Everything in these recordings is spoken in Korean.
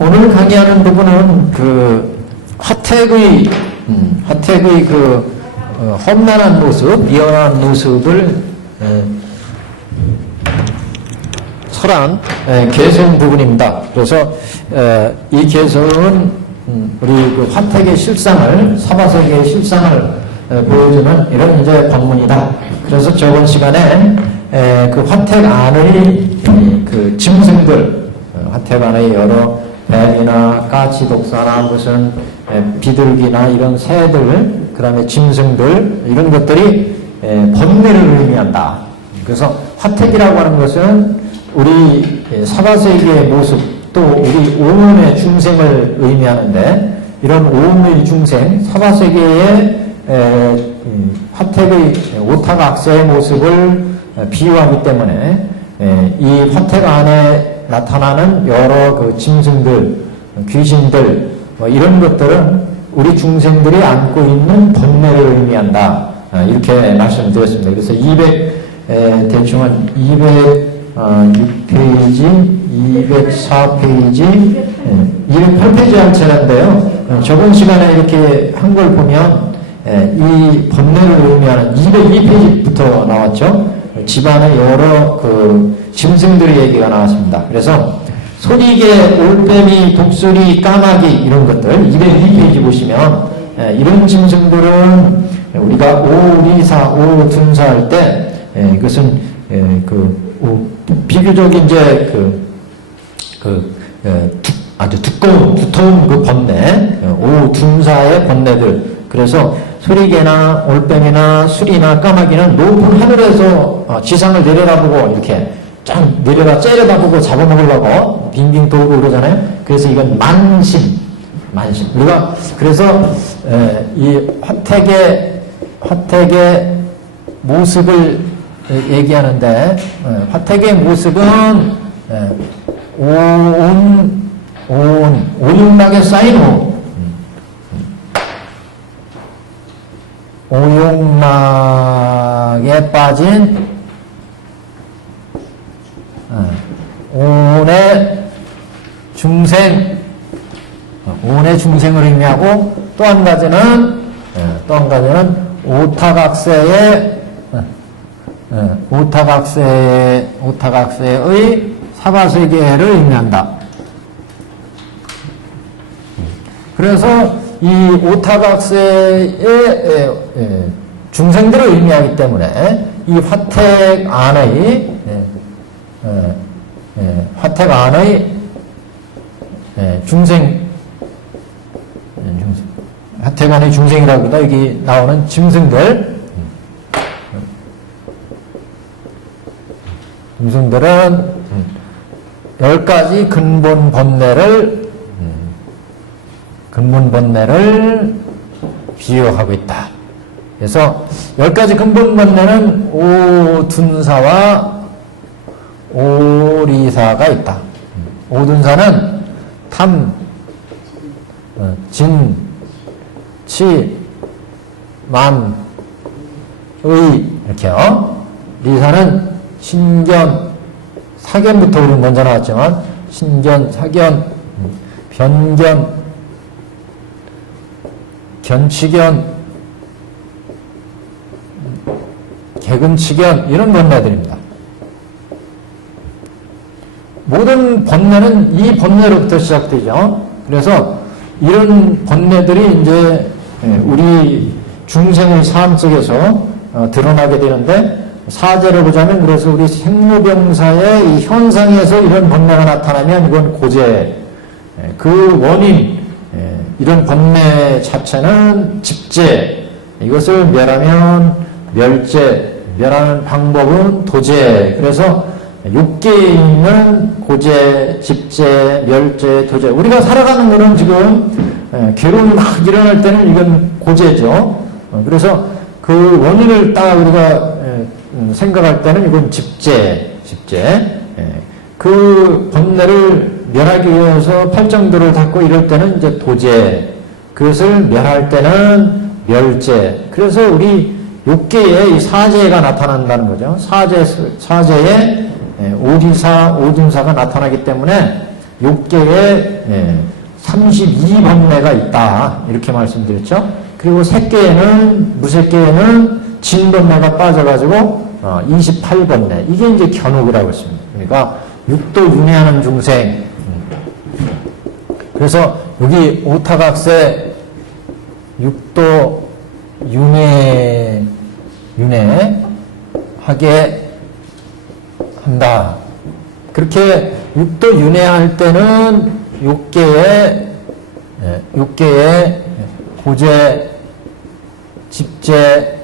오늘 강의하는 부분은 화택의 험난한 모습, 미련한 모습을 설한 개성 부분입니다. 그래서 이 개성은 우리 화택의 실상을, 사바세계의 실상을 보여주는 이런 이제 본문이다. 그래서 저번 시간에 화택 안의 짐승들, 화택 안의 여러 뱀이나 까치 독사나 무슨 비둘기나 이런 새들, 그 다음에 짐승들, 이런 것들이 번뇌를 의미한다. 그래서 화택이라고 하는 것은 우리 사바세계의 모습, 또 우리 오온의 중생을 의미하는데, 이런 오온의 중생, 사바세계의 화택의 오타각세의 모습을 비유하기 때문에 이 화택 안에 나타나는 여러 짐승들, 귀신들, 이런 것들은 우리 중생들이 안고 있는 번뇌를 의미한다. 이렇게 말씀드렸습니다. 그래서 대충 한 206페이지, 204페이지, 208페이지 한 차례인데요. 저번 시간에 이렇게 한 걸 보면 이 번뇌를 의미하는 202페이지부터 나왔죠. 집안의 여러 짐승들의 얘기가 나왔습니다. 그래서 소리개, 올빼미, 독수리, 까마귀 이런 것들 202페이지 보시면 이런 짐승들은 우리가 오리사, 오둔사 할 때 이것은 비교적 이제 아주 두터운 번뇌, 오둔사의 번뇌들. 그래서 소리개나 올빼미나 수리나 까마귀는 높은 하늘에서 지상을 내려다보고 이렇게 쫙 째려다보고 잡아먹으려고 빙빙 돌고 그러잖아요. 그래서 이건 만심. 우리가 그래서 이 화택의 모습을 얘기하는데, 화택의 모습은 오용락에 쌓인 오용락에 빠진 오온의 중생을 의미하고, 또 한 가지는 오타각세의 사바세계를 의미한다. 그래서 이 오타각세의 중생들을 의미하기 때문에 이 화택 안의 화택 안의 중생이라고 합니다. 여기 나오는 짐승들은 10가지 근본 번뇌를 비유하고 있다. 그래서 10가지 근본 번뇌는 오둔사와 오리사가 있다. 오둔사는 탐, 진, 치, 만, 의 이렇게요. 리사는 신견, 사견부터 우리 먼저 나왔지만 신견, 사견, 변견, 견치견, 개금치견 이런 번뇌들입니다. 모든 번뇌는 이 번뇌로부터 시작되죠. 그래서 이런 번뇌들이 이제 우리 중생의 삶 속에서 드러나게 되는데, 사제를 보자면 그래서 우리 생로병사의 이 현상에서 이런 번뇌가 나타나면 이건 고재, 그 원인, 이런 번뇌 자체는 집재, 이것을 멸하면 멸재, 멸하는 방법은 도재. 그래서 육계에 있는 고재, 집재, 멸재, 도재. 우리가 살아가는 거는 지금 괴로움이 막 일어날 때는 이건 고재죠. 그래서 그 원인을 딱 우리가 생각할 때는 이건 집재. 그 번뇌를 멸하기 위해서 팔정도를 닦고 이럴 때는 이제 도재. 그것을 멸할 때는 멸재. 그래서 우리 육계에 이 사재가 나타난다는 거죠. 사재에 오리사, 오둔사가 나타나기 때문에 욕계에 32번뇌가 있다. 이렇게 말씀드렸죠. 그리고 색계에는, 무색계에는 진번뇌가 빠져가지고 28번뇌. 이게 이제 견옥이라고 했습니다. 그러니까 육도 윤회하는 중생. 그래서 여기 오타각세 육도 윤회하게 한다. 그렇게 육도 윤회할 때는 욕계에 고제, 집제,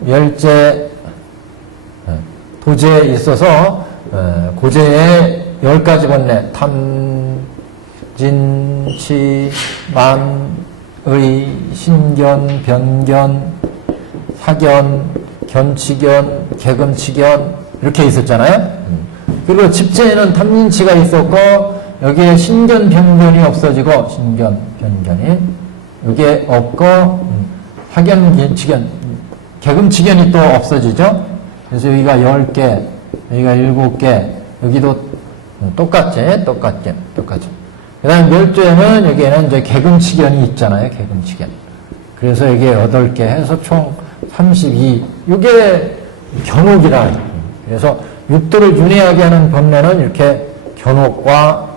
멸제, 도제에 있어서 고제에 10가지 번뇌 탐, 진, 치, 만, 의, 신견, 변견, 사견, 견치견, 개금치견 이렇게 있었잖아요. 그리고 집제에는 탐진치가 있었고 여기에 신견, 변견이 없어지고 신견, 변견이 여기에 없고 사견, 견치견, 개금치견이 또 없어지죠. 그래서 여기가 10개, 여기가 7개, 여기도 똑같지. 그 다음에 멸죄는 여기에는 이제 개금치견이 있잖아요. 개금치견. 그래서 여기에 8개 해서 총 32. 이게 견옥이라. 그래서 육도를 윤회하게 하는 번뇌는 이렇게 견옥과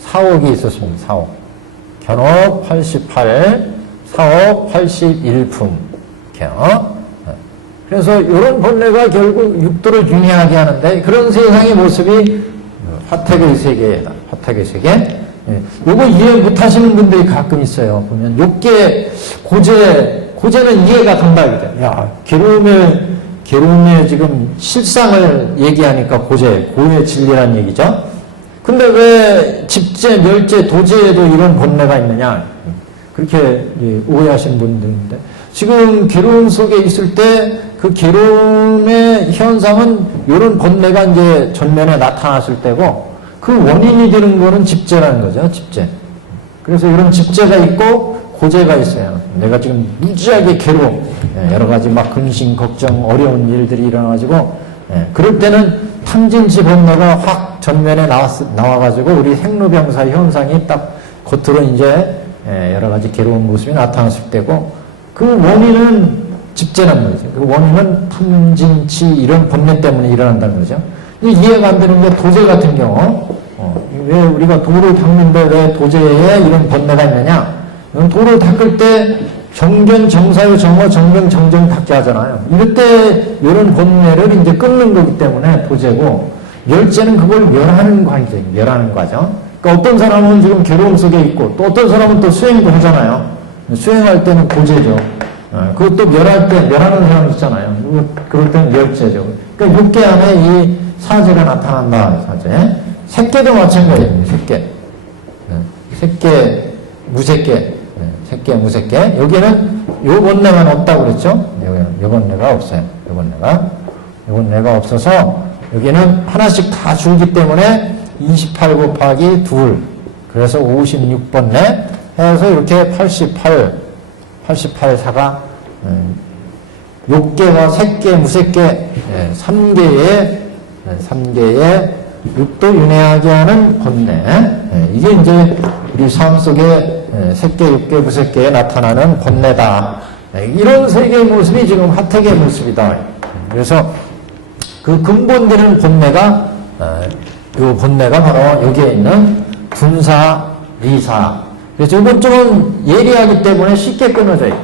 사옥이 있었습니다. 사옥. 견옥 88, 사옥 81품. 그래서 이런 번뇌가 결국 육도를 윤회하게 하는데 그런 세상의 모습이 화택의 세계다. 화택의 세계. 요거 이해 못 하시는 분들이 가끔 있어요. 보면 욕계 고제는 이해가 된다. 야, 괴로움의 지금 실상을 얘기하니까 고의 진리란 얘기죠. 근데 왜 집제, 멸제, 도제에도 이런 번뇌가 있느냐? 그렇게 오해하시는 분들인데 지금 괴로움 속에 있을 때 그 괴로움의 현상은 이런 번뇌가 이제 전면에 나타났을 때고 그 원인이 되는 거는 집제라는 거죠. 집제. 그래서 이런 집제가 있고 고제가 있어요. 내가 지금 무지하게 괴로워. 여러 가지 막 근심, 걱정, 어려운 일들이 일어나가지고 그럴 때는 탐진치 번뇌가 확 전면에 나와가지고 우리 생로병사 현상이 딱 겉으로 이제 여러 가지 괴로운 모습이 나타났을 때고 그 원인은 집제란 말이죠. 그 원인은 탐진치 이런 번뇌 때문에 일어난다는 거죠. 이해가 안 되는 게 도제 같은 경우 왜 우리가 돌을 닦는데 왜 도제에 이런 번뇌가 있느냐? 돌을 닦을 때 정견, 정사유, 정어, 정명, 정정 닦게 하잖아요. 이럴 때 이런 번뇌를 이제 끊는 거기 때문에 도제고 멸제는 그걸 멸하는 과정. 그러니까 어떤 사람은 지금 괴로움 속에 있고 또 어떤 사람은 또 수행도 하잖아요. 수행할 때는 고제죠. 그것도 멸할 때 멸하는 사람 있잖아요. 그럴 때는 멸제죠. 그러니까 육계 안에 이 사제가 나타난다. 사제. 색계도 마찬가지입니다. 색계, 무색계. 색계, 무색계. 여기는 요 번뇌만 없다고 그랬죠? 요 번뇌가 없어요. 요 번뇌가 없어서 여기는 하나씩 다 줄기 때문에 28 곱하기 2. 그래서 56번뇌 해서 이렇게 88사가 욕계와 색계, 무색계 3개의 육도 윤회하게 하는 번뇌. 이게 이제 우리 삶 속에 색계, 육계, 무색계에 나타나는 번뇌다. 이런 세계의 모습이 지금 화택의 모습이다. 그래서 그 근본되는 번뇌가 이 번뇌가 바로 여기에 있는 분사, 리사. 그래서 이건 좀 예리하기 때문에 쉽게 끊어져요.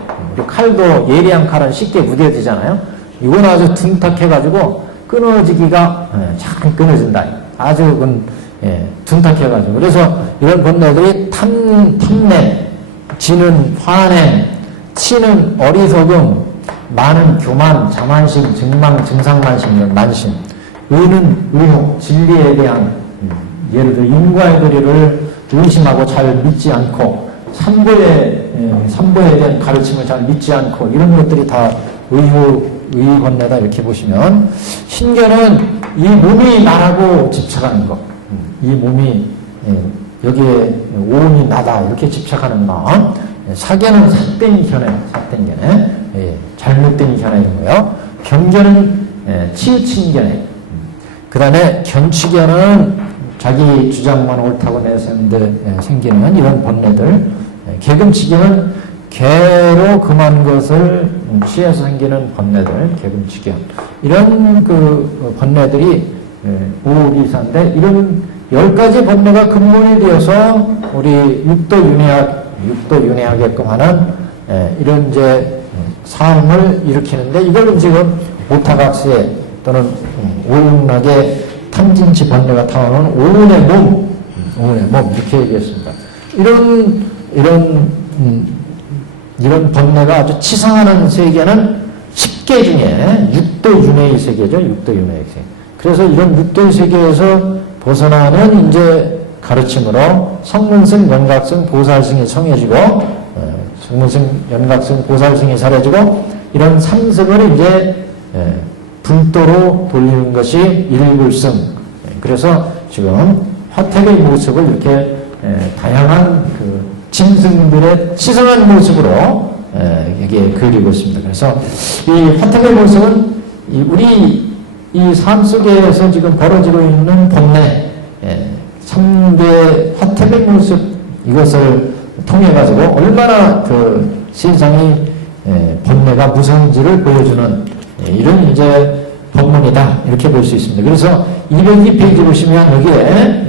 칼도 예리한 칼은 쉽게 무뎌지잖아요. 이건 아주 둔탁해가지고 끊어지기가 잘 끊어진다. 아주 둔탁해가지고. 그래서 이런 번뇌들이 탐냄, 지는 화냄, 치는 어리석음, 만은 교만, 자만심, 증망, 증상만심, 만심, 의는 의혹, 진리에 대한 예를 들어 인과의 도리를 의심하고 잘 믿지 않고 삼보에 대한 가르침을 잘 믿지 않고 이런 것들이 다 의번뇌다 이렇게 보시면 신견은 이 몸이 나라고 집착하는 것, 이 몸이 여기에 오온이 나다 이렇게 집착하는 마음. 사견은 삿된 견해, 잘못된 견해인 거예요. 변견은 치우친 견해. 그 다음에 견치견은 자기 주장만 옳다고 내세우는데 생기는 이런 번뇌들, 계금치기는 개로 금한 것을 취해서 생기는 번뇌들, 계금치기 이런 그 번뇌들이 오리사인데, 이런 10가지 번뇌가 근본이 되어서 우리 육도윤회하게끔 하는 이런 이제 삶을 일으키는데, 이걸 지금 오타각세 또는 오용락의 탐진치 번뇌가 타오는 오운의 몸 이렇게 얘기했습니다. 이런 번뇌가 아주 치상하는 세계는 10개 중에 육도윤회의 세계죠. 육도윤회의 세계. 그래서 이런 육도의 세계에서 벗어나는 이제 가르침으로 성문승, 연각승, 보살승이 청해지고, 성문승, 연각승, 보살승이 사라지고, 이런 상승을 이제 불도로 돌리는 것이 일불승. 그래서 지금 화택의 모습을 이렇게 다양한 그 짐승들의 치성한 모습으로 여기에 그리고 있습니다. 그래서 이 화택의 모습은 우리 이 삶 속에서 지금 벌어지고 있는 번뇌, 3대 화택의 모습, 이것을 통해 가지고 얼마나 그 세상이 번뇌가 무서운지를 보여주는 이런 이제 법문이다, 이렇게 볼 수 있습니다. 그래서 202페이지 보시면 여기에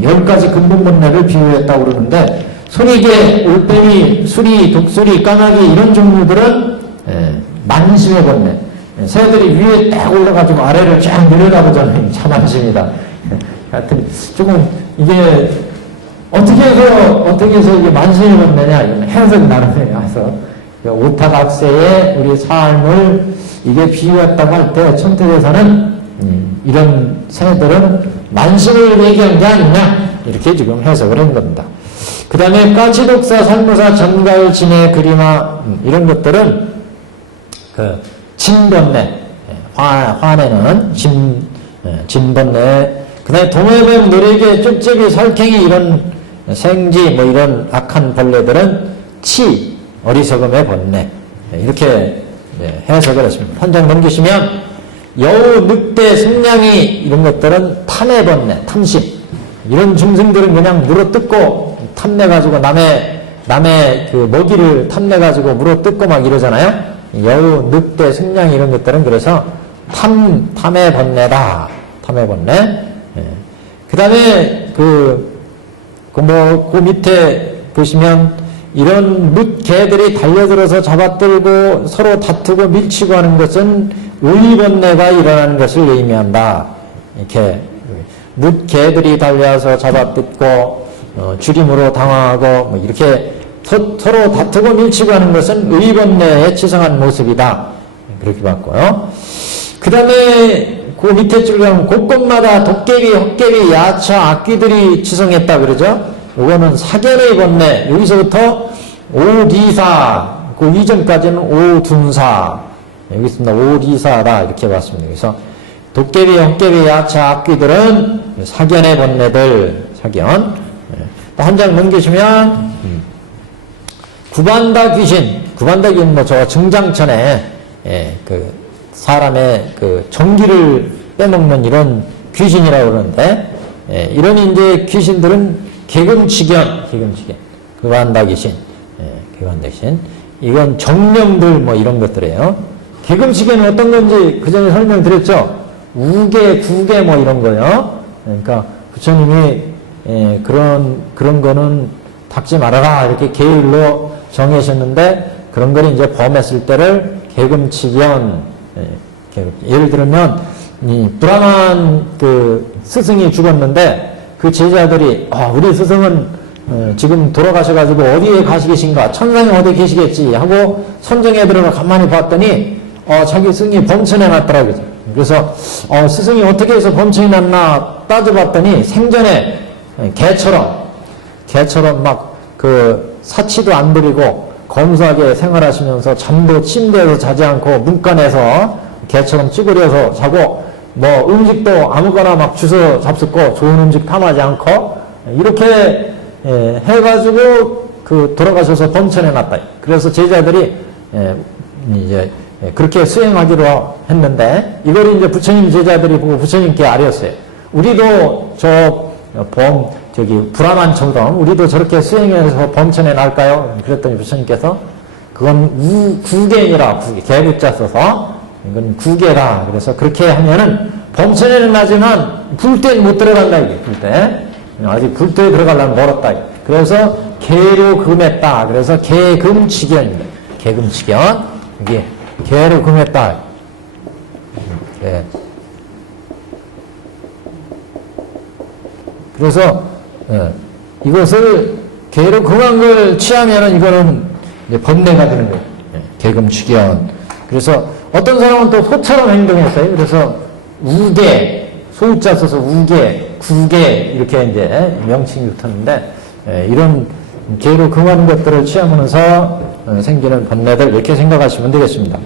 10가지 근본 번뇌를 비유했다고 그러는데, 소리개, 올빼미, 수리, 독수리, 까마귀 이런 종류들은 만심의 번뇌. 새들이 위에 딱 올라가지고 아래를 쫙 내려다보잖아요. 참 안심이다. 하여튼 조금 이게 어떻게 해서 이게 만심의 번뇌냐, 이건 해석 나름이에요. 그래서 오타각세의 우리 삶을 이게 비유했다고 할 때 천태대사는 이런 새들은 만심을 얘기한 게 아니냐, 이렇게 지금 해석을 한 겁니다. 그 다음에 까치독사, 살무사, 전갈, 진해, 그리마 이런 것들은 그 진번뇌, 화내는 진번뇌, 그 다음에 도매뱀, 노래개, 쪽제비, 살쾡이 이런 생지 뭐 이런 악한 벌레들은 치, 어리석음의 번뇌, 이렇게 해석을 했습니다. 한 장 넘기시면 여우, 늑대, 승냥이 이런 것들은 탐의 번뇌, 탐심. 이런 중생들은 그냥 물어뜯고 탐내가지고 남의 그 먹이를 탐내가지고 물어뜯고 막 이러잖아요. 여우, 늑대, 승냥이 이런 것들은 그래서 탐의 번뇌다. 탐의 번뇌. 그 다음에 그 밑에 보시면 이런 뭇개들이 달려들어서 잡아들고 서로 다투고 밀치고 하는 것은 의번뇌가 일어나는 것을 의미한다. 이렇게 뭇개들이 달려서 잡아뜯고 죽임으로 당황하고 뭐 이렇게 서로 다투고 밀치고 하는 것은 의번뇌의 치성한 모습이다. 그렇게 봤고요. 그 다음에 그 밑에 줄 가면 곳곳마다 도깨비, 헛개비, 야차, 악귀들이 치성했다 그러죠. 이거는 사견의 번뇌. 여기서부터 오리사, 그 이전까지는 오둔사. 여기 있습니다. 오리사다. 이렇게 봤습니다. 그래서 도깨비, 헛개비, 야차, 악귀들은 사견의 번뇌들, 사견. 한 장 넘기시면, 구반다 귀신. 구반다 귀신, 뭐, 저 증장천에, 그, 사람의 그 전기를 빼먹는 이런 귀신이라고 그러는데, 이런 이제 귀신들은 개금치견. 구반다 귀신. 개반다 귀신. 이건 정령들 뭐 이런 것들이에요. 개금치견은 어떤 건지 그 전에 설명드렸죠? 우계, 구계 뭐 이런 거요. 그러니까 부처님이 그런 거는 닦지 말아라 이렇게 계율로 정하셨는데, 그런 걸 이제 범했을 때를 개금치견. 예를 들면 이 불안한 그 스승이 죽었는데 그 제자들이 우리 스승은 지금 돌아가셔가지고 어디에 가시 계신가, 천상에 어디 계시겠지 하고 선정에 들어가 가만히 봤더니 자기 스승이 범천해 놨더라고요. 그래서 스승이 어떻게 해서 범천이 났나 따져봤더니 생전에 개처럼 막 그 사치도 안 부리고 검소하게 생활하시면서 잠도 침대에서 자지 않고 문간에서 개처럼 찌그려서 자고, 뭐 음식도 아무거나 막 주워 잡숫고 좋은 음식 탐하지 않고 이렇게 해가지고 그 돌아가셔서 범천해 놨다. 그래서 제자들이 이제 그렇게 수행하기로 했는데, 이걸 이제 부처님 제자들이 보고 부처님께 아뢰었어요. 우리도 저 불암한 청동, 우리도 저렇게 수행해서 범천에 날까요? 그랬더니 부처님께서, 그건 구계니라, 개구자 써서, 이건 구계다. 그래서 그렇게 하면은, 범천에는 나지만, 불때는 못 들어간다, 이게, 불때. 아직 불때에 들어가려면 멀었다. 그래서, 개로 금했다. 그래서, 개금치견입니다. 개금치견. 이게, 개로 금했다. 네. 그래서 이것을 개로 금한 걸 취하면은 이거는 이제 번뇌가 되는 거예요. 개금취견. 그래서 어떤 사람은 또 소처럼 행동했어요. 그래서 우계, 소자 써서 우계, 구계 이렇게 이제 명칭이 붙었는데 이런 개로 금하는 것들을 취하면서 생기는 번뇌들 이렇게 생각하시면 되겠습니다.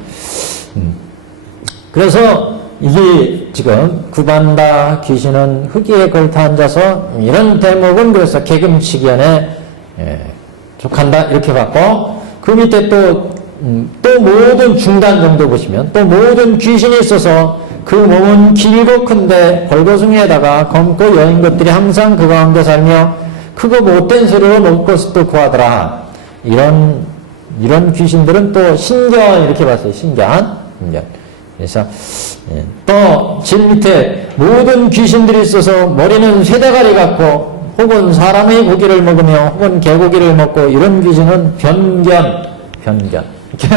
그래서 이게 지금 구반다 귀신은 흙위에 걸터 앉아서 이런 대목은 그래서 개금치견에 속한다 이렇게 봤고 그 밑에 또 모든 중단 정도 보시면 또 모든 귀신이 있어서 그 몸은 길고 큰데 벌거숭이에다가 검고 여인 것들이 항상 그 가운데 살며 크고 못된 소리로 먹을 것을 구하더라. 이런 귀신들은 또 신견 이렇게 봤어요. 신견. 그래서 또 질 밑에 모든 귀신들이 있어서 머리는 쇠대가리 같고 혹은 사람의 고기를 먹으며 혹은 개고기를 먹고 이런 귀신은 변견 이렇게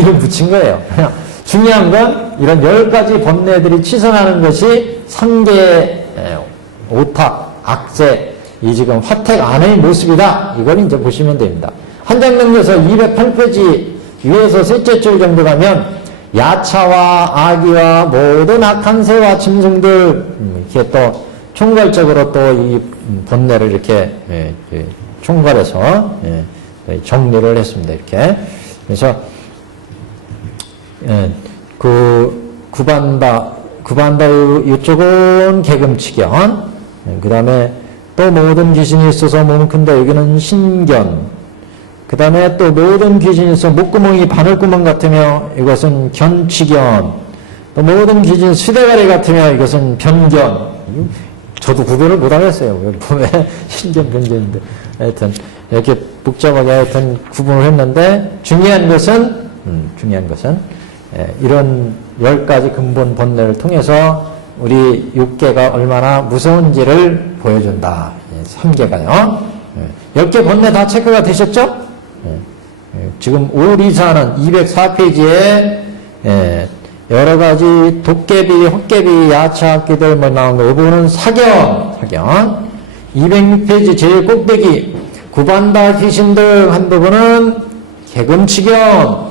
이름 붙인 거예요. 중요한 건 이런 10가지 번뇌들이 치선하는 것이 3계 오탁, 악재 이 지금 화택 안의 모습이다. 이걸 이제 보시면 됩니다. 한 장 넘겨서 208페이지 위에서 셋째 줄 정도 가면 야차와 아기와 모든 악한 새와 짐승들 이렇게 또 총괄적으로 또 이 번뇌를 이렇게 총괄해서 정리를 했습니다. 이렇게 그래서 그 구반다 이쪽은 개금치견 그 다음에 또 모든 귀신이 있어서 몸은 큰데 여기는 신견 그 다음에 또 모든 귀신이 있어 목구멍이 바늘구멍 같으며 이것은 견치견 또 모든 귀신이 수대가리 같으며 이것은 변견 저도 구별을 못하겠어요. 보면 신견 변견인데 하여튼 이렇게 복잡하게 하여튼 구분을 했는데 중요한 것은 이런 10가지 근본 번뇌를 통해서 우리 6개가 얼마나 무서운지를 보여준다. 3개가요. 10개 번뇌 다 체크가 되셨죠? 지금 오리사는 204페이지에 여러 가지 도깨비, 헛개비, 야차악기들 뭐 나온 거 이거는 사견 206페이지 제일 꼭대기 구반다 귀신들 한 부분은 개금치견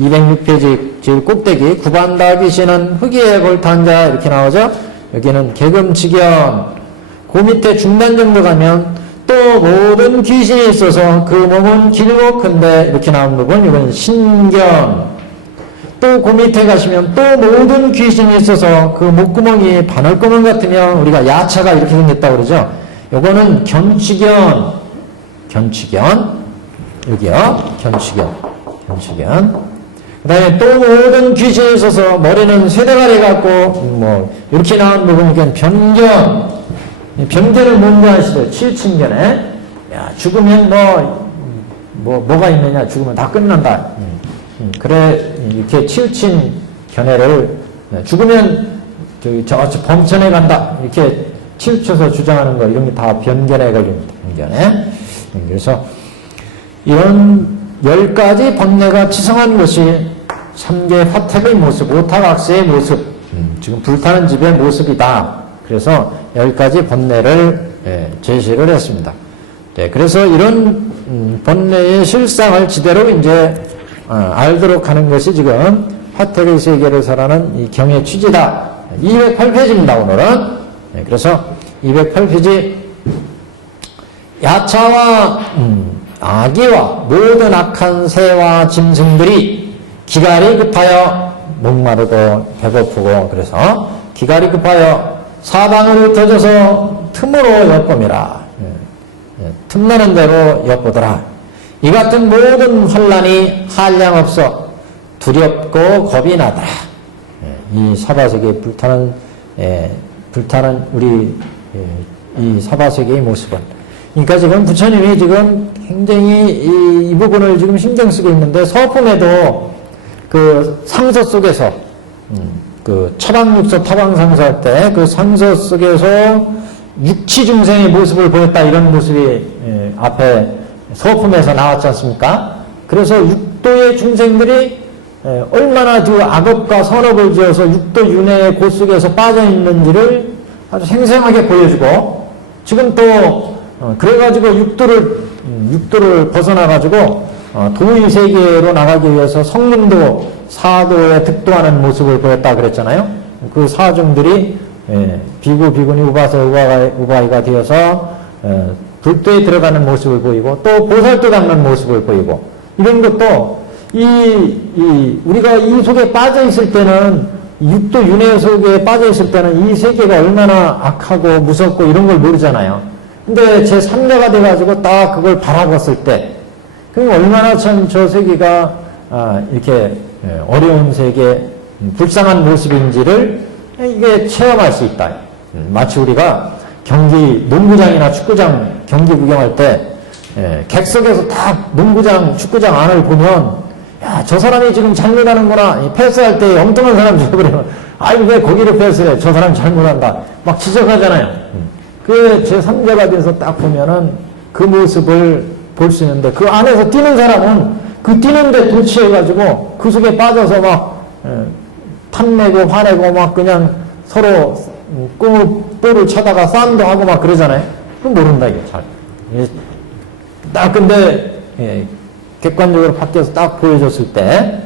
206페이지 제일 꼭대기 구반다 귀신은 흙위에 걸터 앉아 이렇게 나오죠. 여기는 개금치견 그 밑에 중단 정도 가면 또 모든 귀신이 있어서 그 몸은 길고 큰데 이렇게 나온 부분 이건 신견 또 그 밑에 가시면 또 모든 귀신이 있어서 그 목구멍이 바늘구멍 같으면 우리가 야차가 이렇게 생겼다고 그러죠. 요거는 견치견 여기요 견치견 그 다음에 또 모든 귀신이 있어서 머리는 쇠대가리 같고 뭐 이렇게 나온 부분 이건 변견을 뭔지 아시죠? 칠친견에 죽으면 뭐가 있느냐 죽으면 다 끝난다. 그래 이렇게 치우친 견해를 죽으면 저 범천에 간다 이렇게 치우쳐서 주장하는 거 이런 게 다 변견에 걸립니다. 변견에. 그래서 이런 10가지 번뇌가 치성한 것이 3계 화택의 모습, 오탁악세의 모습, 지금 불타는 집의 모습이다. 그래서 10가지 번뇌를 제시를 했습니다. 그래서 이런 번뇌의 실상을 지대로 이제 알도록 하는 것이 지금 화택의 세계에서라는 이 경의 취지다. 208페이지입니다. 오늘은. 그래서 208페이지 야차와 아기와 모든 악한 새와 짐승들이 기갈이 급하여 목마르고 배고프고 그래서 기갈이 급하여 사방을 흩어져서 틈으로 엿봄이라. 틈나는 대로 엿보더라. 이 같은 모든 환난이 한량없어 두렵고 겁이 나더라. 이 사바세계에 불타는 우리 이 사바세계의 모습은. 그러니까 지금 부처님이 지금 굉장히 이 부분을 지금 신경 쓰고 있는데, 서품에도 그 상서 속에서, 그 처방육서 타방상서 할 때 그 상서 속에서 육치 중생의 모습을 보였다, 이런 모습이 앞에 서품에서 나왔지 않습니까? 그래서 육도의 중생들이 얼마나 그 악업과 선업을 지어서 육도 윤회의 곳 속에서 빠져 있는지를 아주 생생하게 보여주고, 지금 또 그래가지고 육도를 벗어나가지고 도의 세계로 나가기 위해서 성문도 사도에 득도하는 모습을 보였다 그랬잖아요. 그 사중들이 비구, 비구니, 우바사, 우바이가 되어서 불도에 들어가는 모습을 보이고, 또 보살도 닦는 모습을 보이고, 이런 것도 우리가 이 속에 빠져 있을 때는, 육도 윤회 속에 빠져 있을 때는 이 세계가 얼마나 악하고 무섭고 이런 걸 모르잖아요. 근데 제3대가 돼가지고 딱 그걸 바라봤을 때, 그럼 얼마나 참 저 세계가 이렇게 어려운 세계, 불쌍한 모습인지를 이게 체험할 수 있다. 마치 우리가 경기 농구장이나 축구장 경기 구경할 때 객석에서 딱 농구장, 축구장 안을 보면, 야, 저 사람이 지금 잘못하는구나. 패스할 때 엉뚱한 사람 죽어버리면, 아이고, 왜 거기를 패스해? 저 사람 잘못한다. 막 지적하잖아요. 그 제3자가 돼서 딱 보면은 그 모습을 볼 수 있는데, 그 안에서 뛰는 사람은 그 뛰는데 도취해가지고 그 속에 빠져서 막 탐내고 화내고 막 그냥 서로 볼을 쳐다가 싸움도 하고 막 그러잖아요. 그럼 모른다, 이게 잘. 딱 근데 객관적으로 밖에서 딱 보여줬을 때,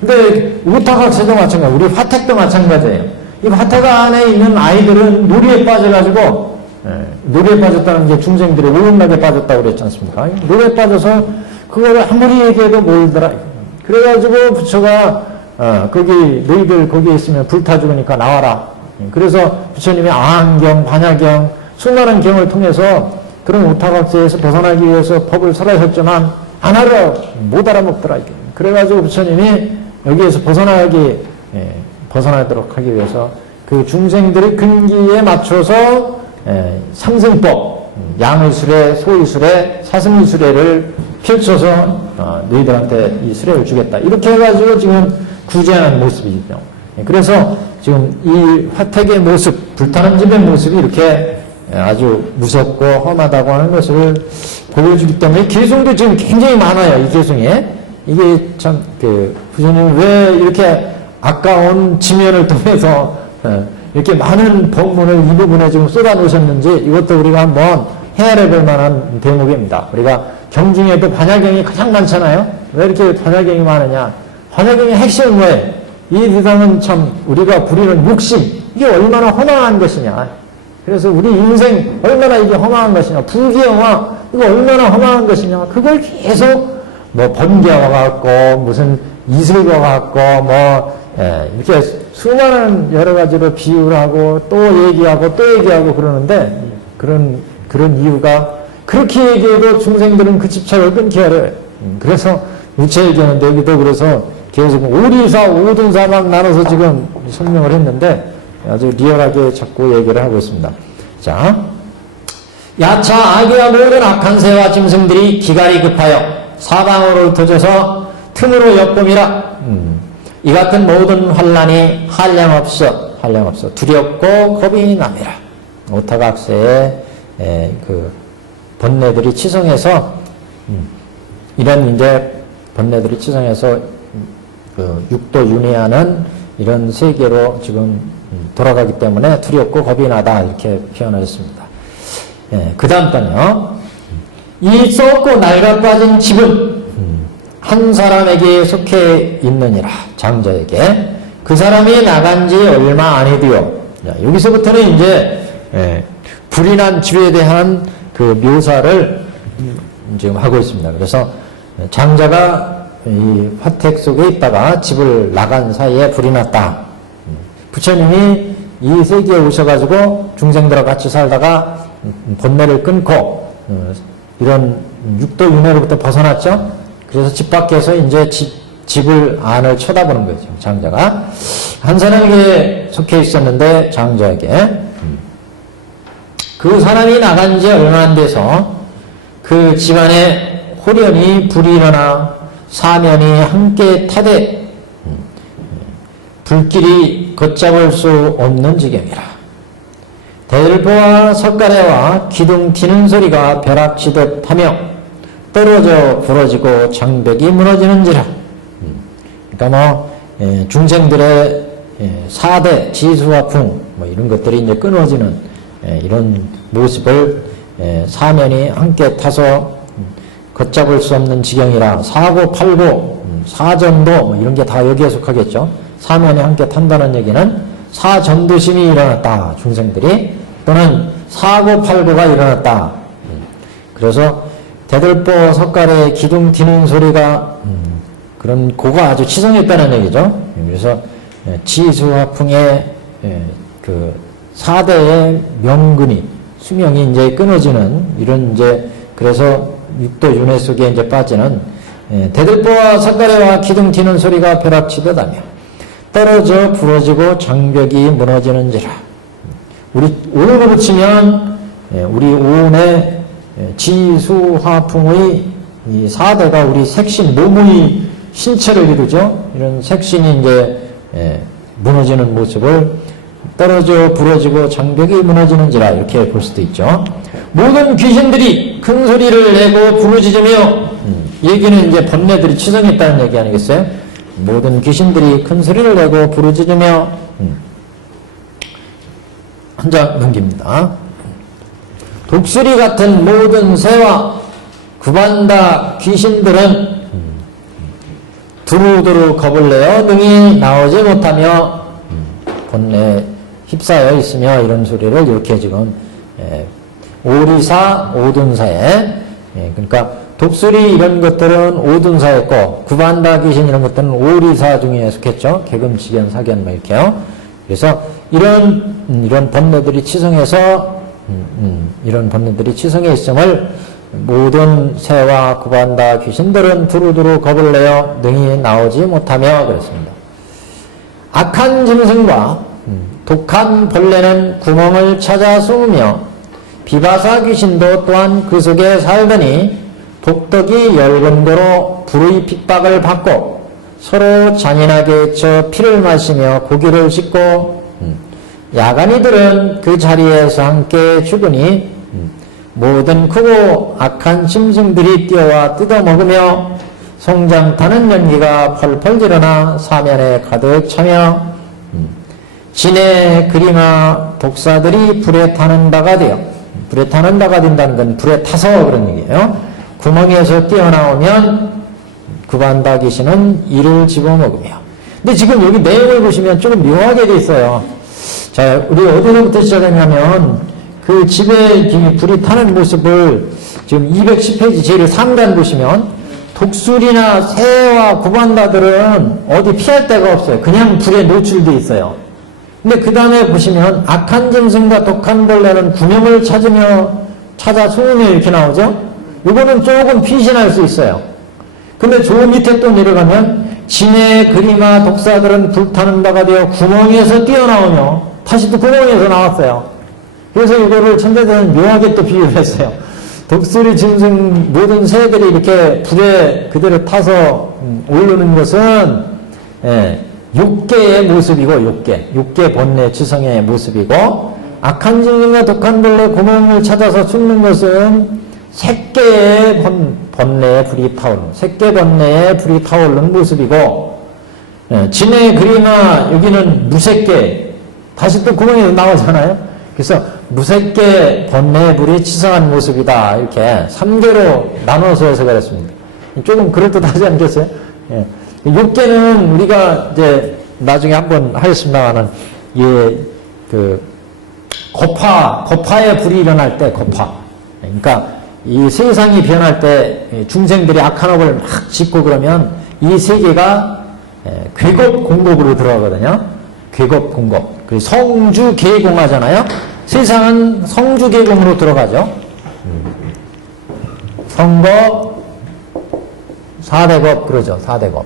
근데 우타각세도 마찬가지예요. 우리 화택도 마찬가지예요. 이 화택 안에 있는 아이들은 놀이에 빠져가지고, 놀이에 빠졌다는 게 중생들이 오용락에 빠졌다고 그랬지 않습니까? 놀이에 빠져서 그거를 아무리 얘기해도 모르더라. 그래가지고 부처가 거기 너희들 거기에 있으면 불타 죽으니까 나와라. 그래서 부처님이 아한경, 반야경, 수많은 경을 통해서 그런 오타각세에서 벗어나기 위해서 법을 설하셨지만 안 알아, 못 알아먹더라. 그래가지고 부처님이 여기에서 벗어나도록 하기 위해서 그 중생들의 근기에 맞춰서 삼승법, 양의수레, 소의수레, 사승의수레를 펼쳐서 너희들한테 이 수레를 주겠다. 이렇게 해가지고 지금 구제하는 모습이죠. 그래서 지금 이 화택의 모습, 불타는 집의 모습이 이렇게 아주 무섭고 험하다고 하는 것을 보여주기 때문에 개송도 지금 굉장히 많아요. 이 개송에. 이게 참, 부처님은 왜 이렇게 아까운 지면을 통해서 이렇게 많은 법문을 이 부분에 지금 쏟아놓으셨는지 이것도 우리가 한번 헤아려 볼 만한 대목입니다. 우리가 경중에도 반야경이 가장 많잖아요. 왜 이렇게 반야경이 많으냐? 반야경의 핵심은 뭐예요? 이 세상은 참 우리가 부리는 욕심, 이게 얼마나 허망한 것이냐. 그래서 우리 인생 얼마나 이게 허망한 것이냐. 부귀영화, 이거 얼마나 허망한 것이냐. 그걸 계속 뭐 번개와 같고 무슨 이슬과 같고 이렇게 수많은 여러 가지로 비유를 하고 또 얘기하고 또 얘기하고 그러는데 그런 이유가 그렇게 얘기해도 중생들은 그 집착을 끊기 어려워요. 그래서 우체 얘기하는데 여기도 그래서 계속 오리사, 오둔사만 나눠서 지금 설명을 했는데 아주 리얼하게 자꾸 얘기를 하고 있습니다. 자, 야차 악의와 모든 악한 새와 짐승들이 기갈이 급하여 사방으로 흩어져서 틈으로 엿봄이라. 이 같은 모든 환란이 한량없어 두렵고 겁이 남이라. 오타각세의 그 번뇌들이 치성해서 이런 이제 번뇌들이 치성해서 그 육도 윤회하는 이런 세계로 지금 돌아가기 때문에 두렵고 겁이 나다 이렇게 표현하셨습니다. 그 다음 번요. 이 썩고 낡아 빠진 집은 한 사람에게 속해 있느니라. 장자에게. 그 사람이 나간 지 얼마 아니되요. 여기서부터는 이제 불이 난 집에 대한 그 묘사를 지금 하고 있습니다. 그래서 장자가 이 화택 속에 있다가 집을 나간 사이에 불이 났다. 부처님이 이 세계에 오셔가지고 중생들과 같이 살다가 번뇌를 끊고 이런 육도 윤회로부터 벗어났죠. 그래서 집 밖에서 이제 집을 안을 쳐다보는 거죠. 장자가 한 사람에게 속해 있었는데 장자에게 그 사람이 나간 지 얼마 안 돼서 그 집안에 홀연히 불이 일어나 사면이 함께 타되 불길이 걷잡을 수 없는 지경이라. 대들보와 석가래와 기둥 튀는 소리가 벼락치듯 하며 떨어져 부러지고 장벽이 무너지는지라. 그러니까 중생들의 4대 지수화풍 이런 것들이 이제 끊어지는 이런 모습을 사면이 함께 타서 걷잡을 수 없는 지경이라. 사고 팔고 사전도 이런 게 다 여기에 속하겠죠. 사면이 함께 탄다는 얘기는 사전도심이 일어났다. 중생들이 또는 사고 팔고가 일어났다. 그래서 대들보 석가래의 기둥 튀는 소리가 그런 고가 아주 치성했다는 얘기죠. 그래서 지수화풍의 그 4대의 명근이 수명이 이제 끊어지는 이런 이제 그래서 육도 윤회 속에 이제 빠지는 대들보와 석가래와 기둥 튀는 소리가 벼락치듯 하며 떨어져 부러지고 장벽이 무너지는지라. 우리 오늘로 치면 우리 오온의 지수화풍의 이 4대가 우리 색신 몸의 신체를 이루죠. 이런 색신이 이제 무너지는 모습을 떨어져 부러지고 장벽이 무너지는지라 이렇게 볼 수도 있죠. 모든 귀신들이 큰 소리를 내고 부르짖으며 얘기는 이제 번뇌들이 치성했다는 얘기 아니겠어요? 모든 귀신들이 큰 소리를 내고 부르짖으며 한 장 넘깁니다. 독수리 같은 모든 새와 구반다 귀신들은 두루두루 겁을 내어 능히 나오지 못하며 본래 휩싸여 있으며 이런 소리를 이렇게 지금 오리사, 오둔사에 그러니까 독수리 이런 것들은 오둔사에 있고 구반다 귀신 이런 것들은 오리사 중에 속했죠. 개금, 지견, 사견 뭐 이렇게요. 그래서 이런 번뇌들이 치성해서 이런 번뇌들이 치성해 있음을 모든 새와 구반다 귀신들은 두루두루 겁을 내어 능히 나오지 못하며 그랬습니다. 악한 짐승과 독한 벌레는 구멍을 찾아 숨으며 비바사 귀신도 또한 그 속에 살더니 독덕이 열건도로 불의 핍박을 받고 서로 잔인하게 저 피를 마시며 고기를 씻고 야간이들은 그 자리에서 함께 죽으니 모든 크고 악한 짐승들이 뛰어와 뜯어먹으며 송장 타는 연기가 펄펄 일어나 사면에 가득 차며 진의 그림화 독사들이 불에 타는 바가 되어 불에 타는 바가 된다는 건 불에 타서 그런 얘기예요. 구멍에서 뛰어나오면 구반다 귀신은 이를 집어먹으며. 근데 지금 여기 내용을 보시면 조금 묘하게 돼 있어요. 자, 우리 어디서부터 시작하냐면 그 집에 불이 타는 모습을 지금 210페이지 제일 3단 보시면 독수리나 새와 구반다들은 어디 피할 데가 없어요. 그냥 불에 노출돼 있어요. 근데 그 다음에 보시면 악한 짐승과 독한 벌레는 구멍을 찾아 숨으며 이렇게 나오죠. 이거는 조금 피신할 수 있어요. 근데 저 밑에 또 내려가면 진의 그림화 독사들은 불타는 바가 되어 구멍에서 뛰어나오며 다시 또 구멍에서 나왔어요. 그래서 이거를 천재들은 묘하게 또 비유를 했어요. 독수리, 짐승, 모든 새들이 이렇게 불에 그대로 타서 오르는 것은 육계의 모습이고 육계 번뇌 지성의 모습이고 악한 짐승과 독한 벌레 구멍을 찾아서 숨는 것은 색계의 번뇌의 불이 타오르는 색계 번뇌의 불이 타오르는 모습이고 진의 그림화 여기는 무색계 다시 또 구멍에서 나오잖아요. 그래서 무색계 번뇌의 불이 치성한 모습이다 이렇게 3개로 나눠서 해서 그랬습니다. 조금 그럴듯하지 않겠어요? 예. 육계는 우리가 이제 나중에 한번 하겠습니다만은 거파의 불이 일어날 때 그러니까 이 세상이 변할 때 중생들이 악한 업을 막 짓고 그러면 이 세계가 괴겁 공곡으로 들어가거든요. 괴겁 공곡. 그 성주 계공하잖아요. 세상은 성주 계공으로 들어가죠. 성겁, 4대겁 그러죠. 4대겁.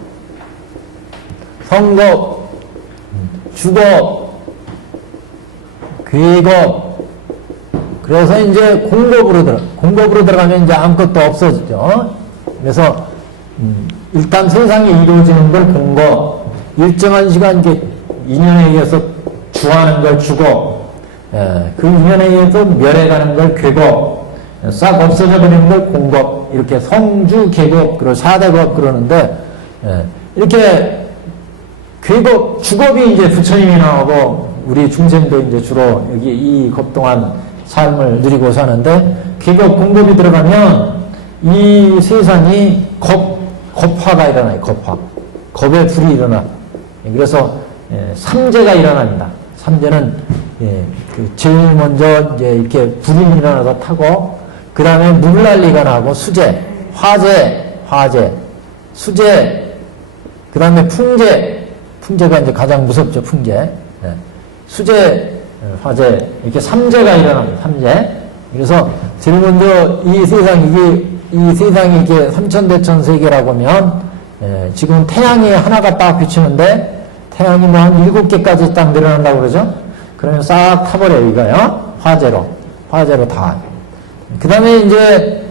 성겁, 주겁, 괴겁, 그래서 이제 공급으로 들어가면 이제 아무것도 없어지죠. 그래서, 일단 세상에 이루어지는 걸 공급, 일정한 시간 이제 인연에 의해서 주하는 걸 주고, 그 인연에 의해서 멸해가는 걸 괴고, 싹 없어져 버리는 걸 공급, 이렇게 성주, 계급, 그리고 사대급 그러는데, 이렇게 괴급, 주급이 이제 부처님이 나오고, 우리 중생도 이제 주로 여기 이 급 동안 삶을 누리고 사는데, 계급, 공급이 들어가면 이 세상이 겁화가 일어나요, 겁화. 겁의 불이 일어나. 그래서 삼재가 일어납니다. 삼재는 제일 먼저 이제 이렇게 불이 일어나서 타고, 그 다음에 물난리가 나고, 수재, 화재, 수재, 그 다음에 풍재가 이제 가장 무섭죠, 풍재. 수재, 화재, 이렇게 삼재가 일어납니다, 삼재. 그래서 제일 먼저 이 세상이 이게 삼천대천 세계라고 하면, 지금 태양이 하나가 딱 비추는데, 태양이 뭐 한 7개까지 딱 늘어난다고 그러죠? 그러면 싹 타버려요, 이거요. 화재로 다. 그 다음에 이제,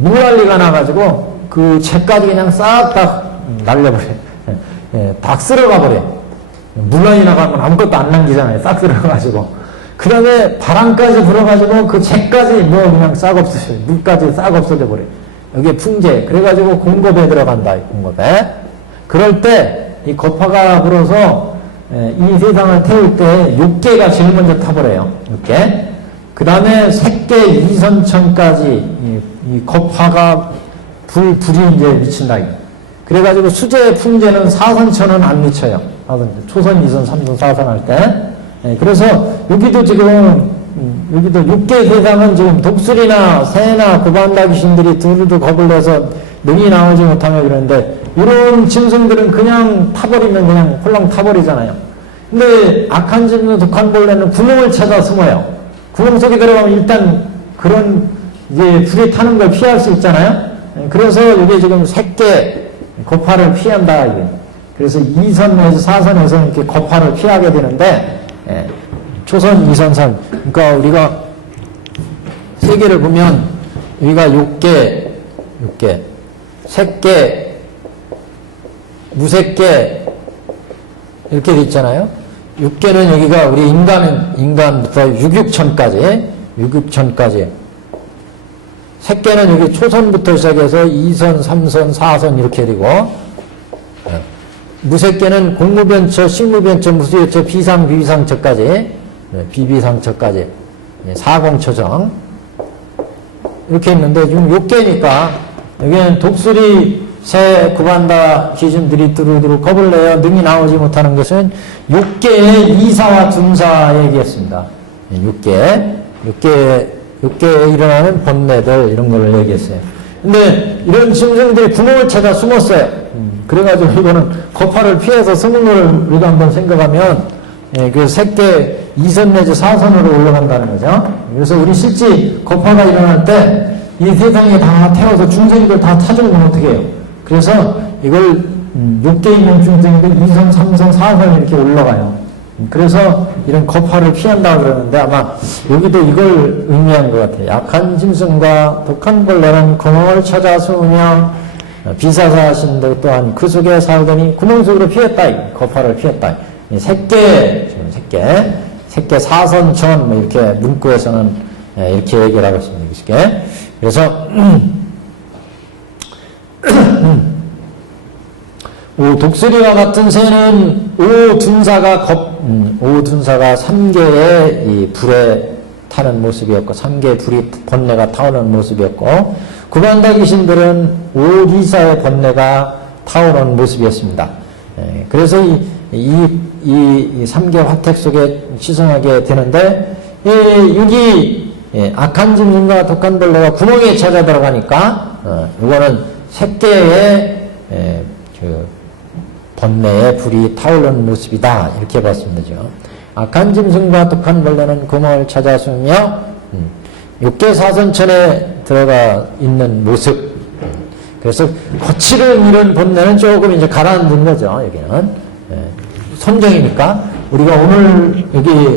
물난리가 나가지고, 그 채까지 그냥 싹 다 날려버려요. 다 쓸어가버려요. 물난리 나가면 아무것도 안 남기잖아요. 싹 쓸어가지고. 그 다음에 바람까지 불어가지고 그 채까지 뭐 그냥 싹 없어져요. 물까지 싹 없어져 버려요. 여기에 풍재. 그래가지고 공급에 들어간다, 공급에. 그럴 때, 이 겁화가 불어서, 이 세상을 태울 때 6개가 제일 먼저 타버려요. 6개. 그 다음에 색계 이선천까지 이 겁화가 불이 이제 미친다. 그래가지고 수재, 풍재는 사선천은 안 미쳐요. 초선, 이선, 삼선, 사선 할 때. 그래서 여기도 지금, 여기도 6개 세상은 지금 독수리나 새나 고반다 귀신들이 두루두 겁을 내서 능이 나오지 못하며 그러는데, 이런 짐승들은 그냥 타버리면 그냥 홀랑 타버리잖아요. 근데 악한 짐승, 독한 벌레는 구멍을 찾아 숨어요. 구멍 속에 들어가면 일단 그런 이제 불이 타는 걸 피할 수 있잖아요. 그래서 이게 지금 색계 겁화를 피한다, 이게. 그래서 2선 내에서 4선에서 이렇게 겁화를 피하게 되는데, 초선, 2선, 3. 그러니까 우리가 세계를 보면 여기가 6개, 색계, 무색계, 이렇게 돼 있잖아요. 6개는 여기가 우리 인간부터 6육천까지. 색계는 여기 초선부터 시작해서 2선, 3선, 4선 이렇게 되고, 무색계는 공무변처, 식무변처, 무수변처, 비상, 비비상처까지, 비비상처까지, 사공처정. 이렇게 있는데, 지금 6개니까, 여기는 독수리, 새, 구반다 귀신들이 두루두루 겁을 내어 능이 나오지 못하는 것은 6개의 이사와 둔사 얘기했습니다. 6개에 일어나는 번뇌들, 이런 걸 얘기했어요. 근데 이런 짐승들이 구멍을 찾아 숨었어요. 그래가지고 이거는 겁화를 피해서 숨은 거를 우리가 한번 생각하면, 그 색계 2선 내지 4선으로 올라간다는 거죠. 그래서 우리 실제 겁화가 일어날 때 이 세상에 다 태워서 중생들 다 타주면 어떻게 해요? 그래서 이걸 6개 있는 중생들 2선, 3선, 4선 이렇게 올라가요. 그래서 이런 겁화를 피한다 그러는데 아마 여기도 이걸 의미한 것 같아요. 약한 짐승과 독한 벌레는 구멍을 찾아 숨으며 비사사신들 또한 그 속에 살더니 구멍 속으로 피했다. 겁화를 피했다. 색계 사선천 뭐 이렇게 문구에서는 이렇게 얘기를 하고 있습니다. 그래서 독수리와 같은 새는 오둔사가 3개의 이 불에 타는 모습이었고, 3개의 불이 번뇌가 타오르는 모습이었고, 구반다 귀신들은 오리사의 번뇌가 타오르는 모습이었습니다. 그래서 이 3개 화택 속에 시성하게 되는데, 여기 악한 짐승과 독한 벌레가 구멍에 찾아 들어가니까, 이거는 색계의 그 번뇌의 불이 타오르는 모습이다. 이렇게 봤습니다. 악한 짐승과 독한 벌레는 구멍을 찾아 숨으며 6개 사선천에 들어가 있는 모습. 그래서 거칠은 이런 번뇌는 조금 이제 가라앉는 거죠. 여기는 선정이니까 우리가 오늘 여기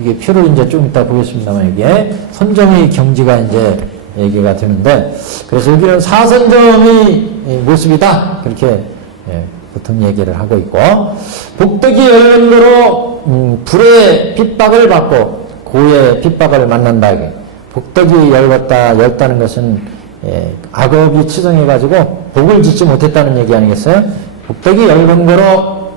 이게 표를 이제 좀 이따 보겠습니다만 이게 선정의 경지가 이제 얘기가 되는데, 그래서 여기는 사선정의 모습이다. 그렇게 보통 얘기를 하고 있고, 복덕이 열린 거로 불의 핍박을 받고 고의 핍박을 만난다. 복덕이 열었다는 것은 악업이 치성해가지고 복을 짓지 못했다는 얘기 아니겠어요? 복덕이 열린 거로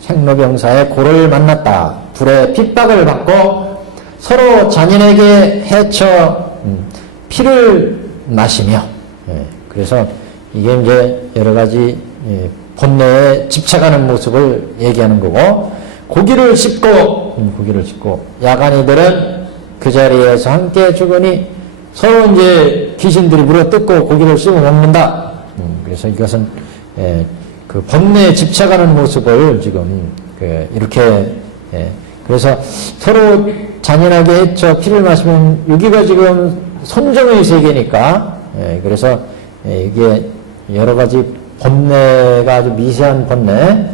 생로병사의 고를 만났다. 불의 핍박을 받고 서로 자신에게 해쳐 피를 마시며, 그래서 이게 이제 여러 가지 본내에 집착하는 모습을 얘기하는 거고, 고기를 씹고 야간이들은 그 자리에서 함께 죽으니 서로 이제 귀신들이 물어뜯고 고기를 씹어 먹는다. 그래서 이것은 그 번뇌에 집착하는 모습을 지금 이렇게 그래서 서로 잔인하게 해쳐 피를 마시면, 여기가 지금 선정의 세계니까, 그래서 이게 여러 가지 번뇌가 아주 미세한 번뇌,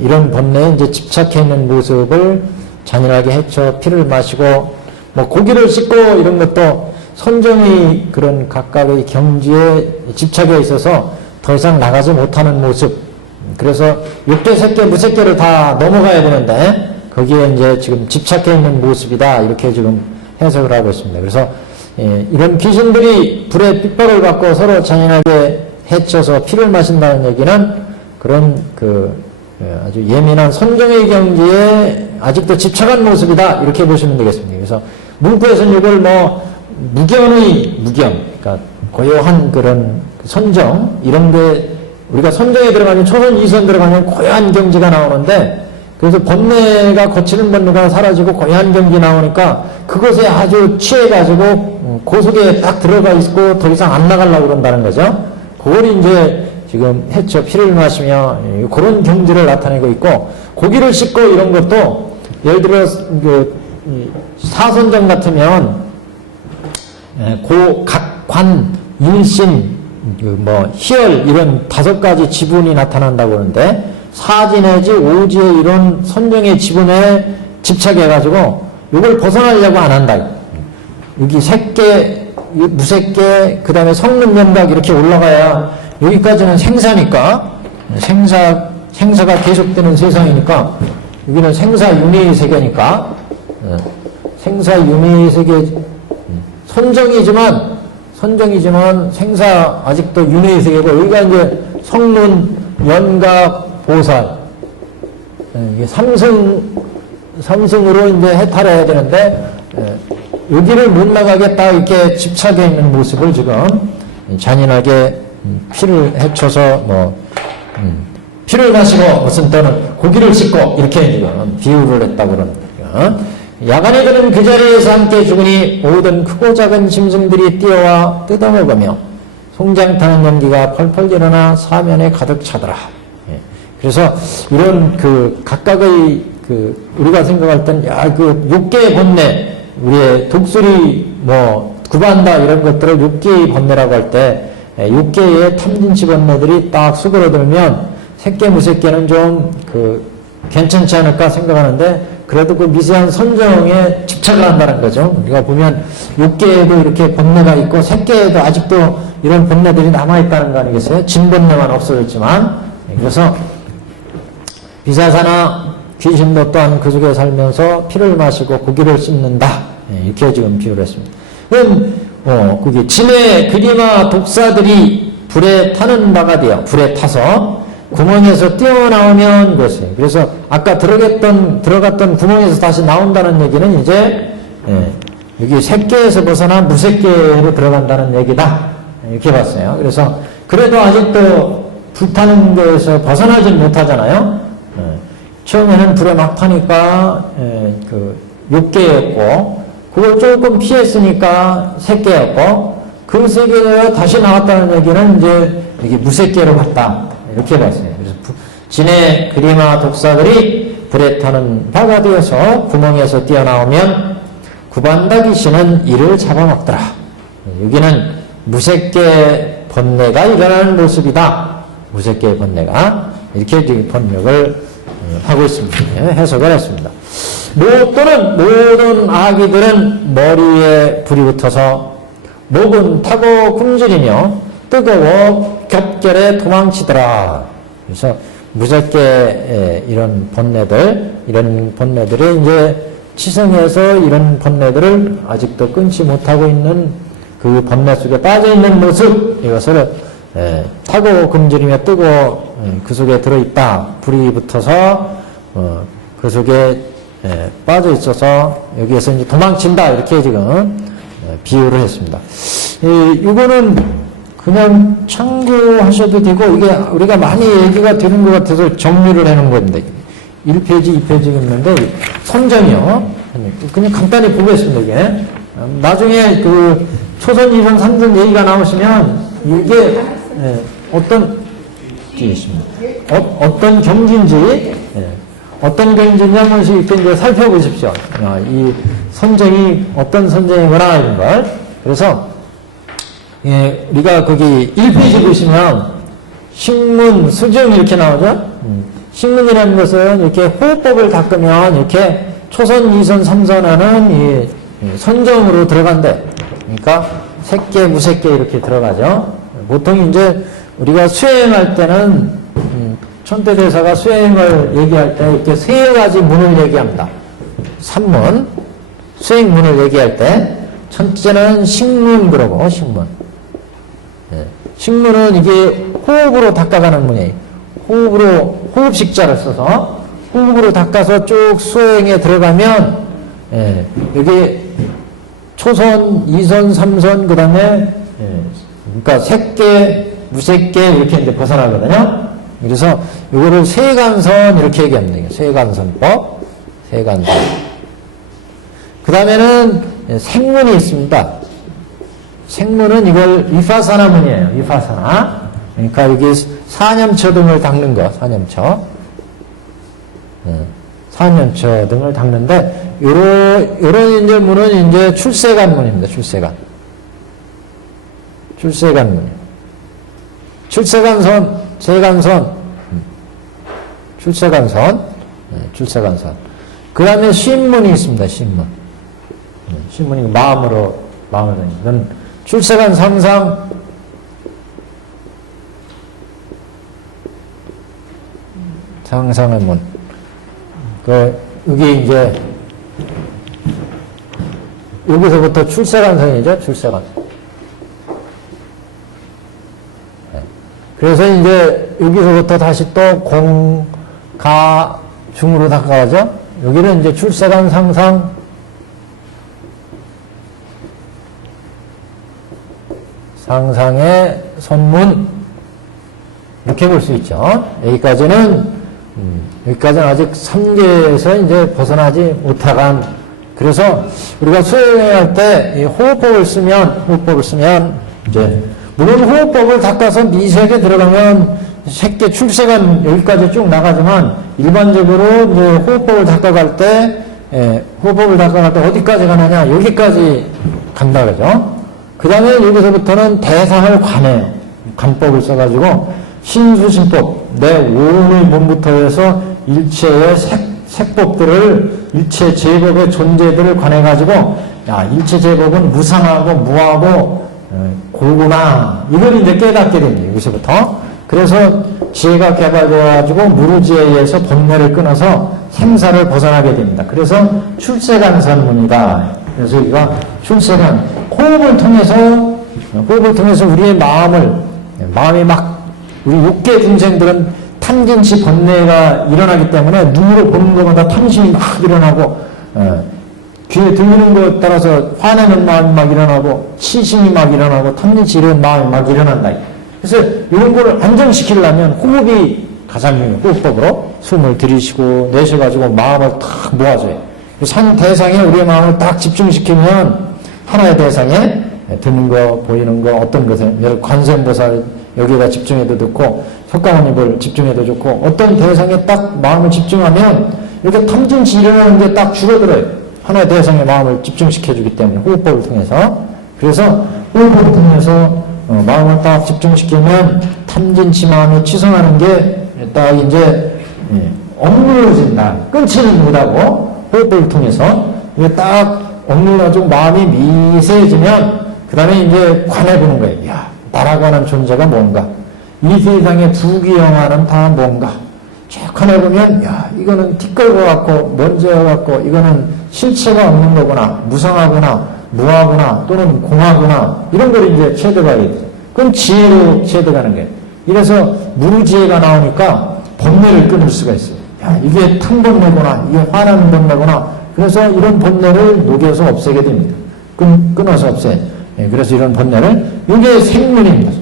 이런 번뇌에 이제 집착해 있는 모습을 잔인하게 해쳐 피를 마시고, 뭐 고기를 씹고 이런 것도 선정의 그런 각각의 경지에 집착해 있어서 더 이상 나가지 못하는 모습. 그래서 육계, 색계, 무색계를 다 넘어가야 되는데 거기에 이제 지금 집착해 있는 모습이다. 이렇게 지금 해석을 하고 있습니다. 그래서 이런 귀신들이 불의 핍박을 받고 서로 잔인하게 해쳐서 피를 마신다는 얘기는 그런 아주 예민한 선정의 경지에 아직도 집착한 모습이다. 이렇게 보시면 되겠습니다. 그래서 문구에서는 이걸 무경, 그러니까 고요한 그런 선정, 이런데 우리가 선정에 들어가면 초선, 이선 들어가면 고요한 경지가 나오는데, 그래서 번뇌가 거치는 번뇌가 사라지고 고요한 경지 나오니까 그것에 아주 취해가지고 고속에 딱 들어가 있고 더 이상 안 나가려고 그런다는 거죠. 그걸 이제 지금 해쳐 피를 마시며 그런 경지를 나타내고 있고, 고기를 씹고 이런 것도 예를 들어 사선정 같으면 각관, 일신, 희열 이런 5가지 지분이 나타난다고 그러는데, 사지 내지 오지의 이런 선정의 지분에 집착해가지고 이걸 벗어나려고 안 한다. 여기 색계, 무색계, 그 다음에 성능명각 이렇게 올라가야, 여기까지는 생사니까, 생사가 계속되는 세상이니까, 여기는 생사윤회의 세계니까, 생사윤회의 세계, 선정이지만 생사 아직도 윤회의 세계고, 여기가 이제 성론, 연각, 보살, 이게 삼승으로 이제 해탈해야 되는데, 여기를 못 나가겠다 이렇게 집착해 있는 모습을 지금 잔인하게 피를 헤쳐서 피를 마시고 무슨 또는 고기를 씹고 이렇게 지금 비유를 했다고 그럽니다. 야간에들은 그 자리에서 함께 죽으니 모든 크고 작은 짐승들이 뛰어와 뜯어먹으며 송장타는 연기가 펄펄 일어나 사면에 가득 차더라. 그래서 이런 각각의 우리가 생각할 땐 육계의 번뇌, 우리의 독수리 구반다 이런 것들을 육계의 번뇌라고 할 때, 육계의 탐진치 번뇌들이 딱 수그러들면 색계 무색계는 좀 괜찮지 않을까 생각하는데, 그래도 그 미세한 선정에 집착을 한다는 거죠. 우리가 보면 육계에도 이렇게 번뇌가 있고 색계에도 아직도 이런 번뇌들이 남아있다는 거 아니겠어요? 진번뇌만 없어졌지만. 그래서 비사사나 귀신도 또한 그 속에 살면서 피를 마시고 고기를 씹는다. 이렇게 지금 비유를 했습니다. 그럼 그게 진의 그리마 독사들이 불에 타는 바가 되어 불에 타서 구멍에서 뛰어나오면 그것이에요. 그래서 아까 들어갔던 구멍에서 다시 나온다는 얘기는 이제 여기 색계에서 벗어나 무색계로 들어간다는 얘기다. 이렇게 봤어요. 그래서 그래도 아직도 불타는 데에서 벗어나질 못하잖아요. 처음에는 불에 막 타니까 육계였고, 그걸 조금 피했으니까 색계였고, 그 세계가 다시 나왔다는 얘기는 이제 이게 무색계로 갔다. 이렇게 봤어요. 그래서 진의 그리마 독사들이 불에 타는 바가 되어서 구멍에서 뛰어나오면 구반다 귀신은 이를 잡아먹더라. 여기는 무색계 번뇌가 일어나는 모습이다. 무색계 번뇌가 이렇게 번역을 하고 있습니다. 해석을 했습니다. 또는 모든 아기들은 머리에 불이 붙어서 목은 타고 굶주리며 뜨거워 겹결에 도망치더라. 그래서 무섭게 이런 번뇌들이 이제 치성해서 이런 번뇌들을 아직도 끊지 못하고 있는 그 번뇌 속에 빠져 있는 모습, 이것을 타고 굶주리며 뜨고 그 속에 들어있다. 불이 붙어서 그 속에 빠져 있어서 여기에서 이제 도망친다. 이렇게 지금 비유를 했습니다. 이거는 그냥 참고하셔도 되고, 이게 우리가 많이 얘기가 되는 것 같아서 정리를 해놓은 건데, 1페이지, 2페이지 있는데, 선정이요. 그냥 간단히 보겠습니다, 이게. 나중에 그 초선, 2선, 3선 얘기가 나오시면, 이게 어떤 경지인지, 어떤 경지인지 한 번씩 이렇게 이제 살펴보십시오. 이 선정이 어떤 선정이구나, 이런 걸. 그래서, 우리가 거기 1페이지 보시면, 식문, 수증 이렇게 나오죠? 식문이라는 것은 이렇게 호흡법을 닦으면 이렇게 초선, 2선, 3선 하는 이 선정으로 들어간대. 그러니까 색계, 무색계 이렇게 들어가죠. 보통 이제 우리가 수행할 때는, 천태대사가 수행을 얘기할 때 이렇게 세 가지 문을 얘기합니다. 3문, 수행문을 얘기할 때, 첫째는 식문 그러고, 식문. 식문은 이게 호흡으로 닦아가는 문이에요. 호흡식자를 써서 호흡으로 닦아서 쭉 수행에 들어가면, 여기 초선, 2선, 3선, 그 다음에, 그러니까 색계, 무색계 이렇게 이제 벗어나거든요. 그래서 이거를 세간선 이렇게 얘기합니다. 세간선법, 세간선. 그 다음에는 생문이 있습니다. 생문은 이걸 위파사나 문이에요. 위파사나. 그러니까 여기 사념처 등을 닦는 거, 사념처. 사념처 등을 닦는데, 요런 이제 문은 이제 출세간 문입니다. 출세간. 출세간 문. 출세간선, 세간선. 출세간선. 출세간선. 그 다음에 신문이 있습니다. 신문. 신문이 마음을 이건 출세간 상상, 상상의 문. 여기 이제, 여기서부터 출세간선이죠, 출세간. 그래서 이제, 여기서부터 다시 또 공, 가, 중으로 닦아가죠. 여기는 이제 출세간 상상, 상상의 선문, 이렇게 볼 수 있죠. 여기까지는 아직 3계에서 이제 벗어나지 못하간. 그래서 우리가 수행할 때 이 호흡법을 쓰면 이제 물론 호흡법을 닦아서 미세하게 들어가면 색계 출세간 여기까지 쭉 나가지만, 일반적으로 이제 호흡법을 닦아갈 때 어디까지 가느냐, 여기까지 간다 그죠. 그 다음에 여기서부터는 대상을 관해요. 관법을 써가지고 신수신법, 내 온의 몸부터 해서 일체의 색법들을, 일체 제법의 존재들을 관해가지고, 일체 제법은 무상하고 무하고 고구나, 이걸 이제 깨닫게 됩니다. 여기서부터. 그래서 지혜가 개발되어가지고 무르지에 의해서 번뇌를 끊어서 생사를 벗어나게 됩니다. 그래서 출세간선문이다. 그래서 여기가 출세간, 호흡을 통해서 우리의 마음이 막, 우리 육계 중생들은 탐진치 번뇌가 일어나기 때문에 눈으로 보는 것마다 탐심이 막 일어나고, 귀에 들리는 것에 따라서 화내는 마음이 막 일어나고, 치심이 막 일어나고, 탐진치 이런 마음이 막 일어난다. 그래서 이런 걸 안정시키려면 호흡이 가장 중요해요. 호흡법으로 숨을 들이쉬고 내쉬어가지고 마음을 탁 모아줘요. 그래서 한 대상에 우리의 마음을 딱 집중시키면 하나의 대상에 듣는 거, 보이는 거, 어떤 것을, 예를 관세음보살 여기에다 집중해도 좋고, 석가모니를 집중해도 좋고, 어떤 대상에 딱 마음을 집중하면 이렇게 탐진치 일어나는 게 딱 줄어들어요. 하나의 대상에 마음을 집중시켜주기 때문에, 호흡법을 통해서. 그래서 호흡법을 통해서 마음을 딱 집중시키면 탐진치 마음이 치성하는 게 딱 이제 억누러진다. 끊지는 못하고 호흡을 통해서 이게 딱 억눌러가지고 마음이 미세해지면 그 다음에 이제 관해보는 거예요. 야, 나라고 하는 존재가 뭔가, 이 세상의 부귀영화는 다 뭔가. 쭉 관해보면 야, 이거는 티끌과 같고 먼지와 같고 이거는 실체가 없는 거구나, 무상하구나, 무하구나, 또는 공하구나, 이런 걸 이제 체득하게 되죠. 그럼 지혜로 체득하는 거예요. 이래서 무르지혜가 나오니까 번뇌를 끊을 수가 있어요. 야, 이게 탕번뇌구나, 이게 화나는 번뇌구나. 그래서 이런 번뇌를 녹여서 없애게 됩니다. 끊어서 없애. 예, 그래서 이런 번뇌를, 이게 생문입니다.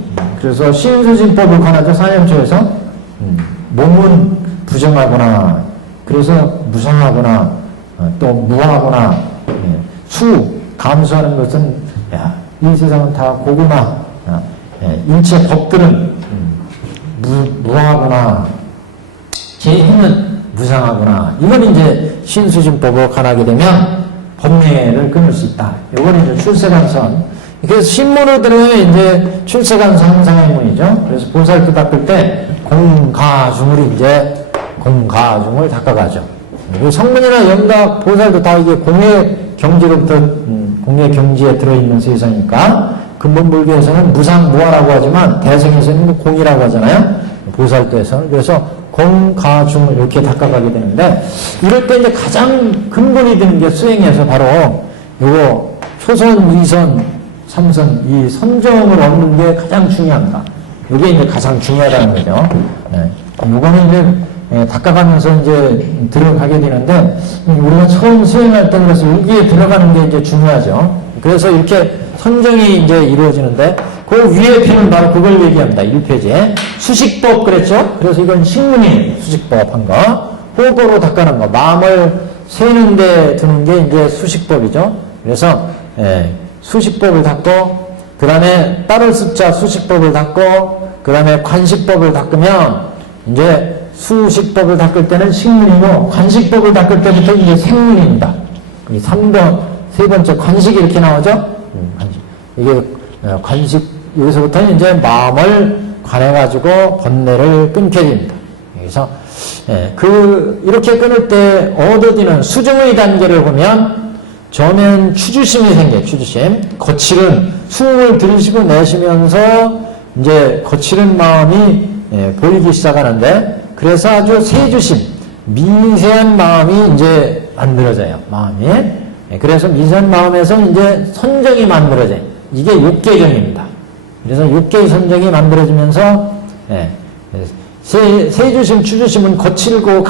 그래서 신수진법을 관하죠. 사념초에서 몸은 부정하구나, 그래서 무상하구나, 또 무하구나, 예, 감수하는 것은 야, 이 세상은 다 고구나, 예, 일체 법들은 무하구나, 제 힘은 무상하구나. 이건 이제 신수진법을 관하게 되면 번뇌를 끊을 수 있다. 이건 이제 출세간선. 그래서 신문으로 들으면 이제 출세간선 항상의 문이죠. 그래서 보살도 닦을 때 공가중을 이제 공가중을 닦아가죠. 성문이나 영각, 보살도 다 이게 공의 경지로부터 공의 경지에 들어있는 세상이니까 근본불교에서는 무상무화라고 하지만 대승에서는 공이라고 하잖아요. 보살도에서는. 그래서 공가중을 이렇게 닦아가게 되는데, 이럴 때 이제 가장 근본이 되는 게 수행에서 바로 요거 초선, 이선, 삼선, 이 선정을 얻는 게 가장 중요합니다. 이게 이제 가장 중요하다는 거죠. 네. 요거는 이제 닦아가면서 이제 들어가게 되는데, 우리가 처음 수행할 때 그래서 여기에 들어가는 게 이제 중요하죠. 그래서 이렇게 선정이 이제 이루어지는데, 그 위에 편은 바로 그걸 얘기합니다. 1페이지에. 수식법 그랬죠? 그래서 이건 식문이 수식법 한 거. 호흡으로 닦아는 거. 마음을 세는 데 두는 게 이제 수식법이죠. 그래서, 수식법을 닦고, 그 다음에 따를 습자 수식법을 닦고, 그 다음에 관식법을 닦으면, 이제 수식법을 닦을 때는 식문이고, 관식법을 닦을 때부터 이제 생문입니다. 이 3번, 세 번째 관식이 이렇게 나오죠? 관식. 이게 관식, 여기서부터는 이제 마음을 관해가지고 번뇌를 끊게 됩니다. 그래서, 이렇게 끊을 때 얻어지는 수정의 단계를 보면, 처음엔 추주심이 생겨요. 추주심. 거칠은 숨을 들이쉬고 내쉬면서 이제 거칠은 마음이 보이기 시작하는데, 그래서 아주 세주심, 미세한 마음이 이제 만들어져요. 마음이. 그래서 미세한 마음에서 이제 선정이 만들어져요. 이게 육계정입니다. 그래서 육계의 선정이 만들어지면서 세주심, 추주심은 거칠고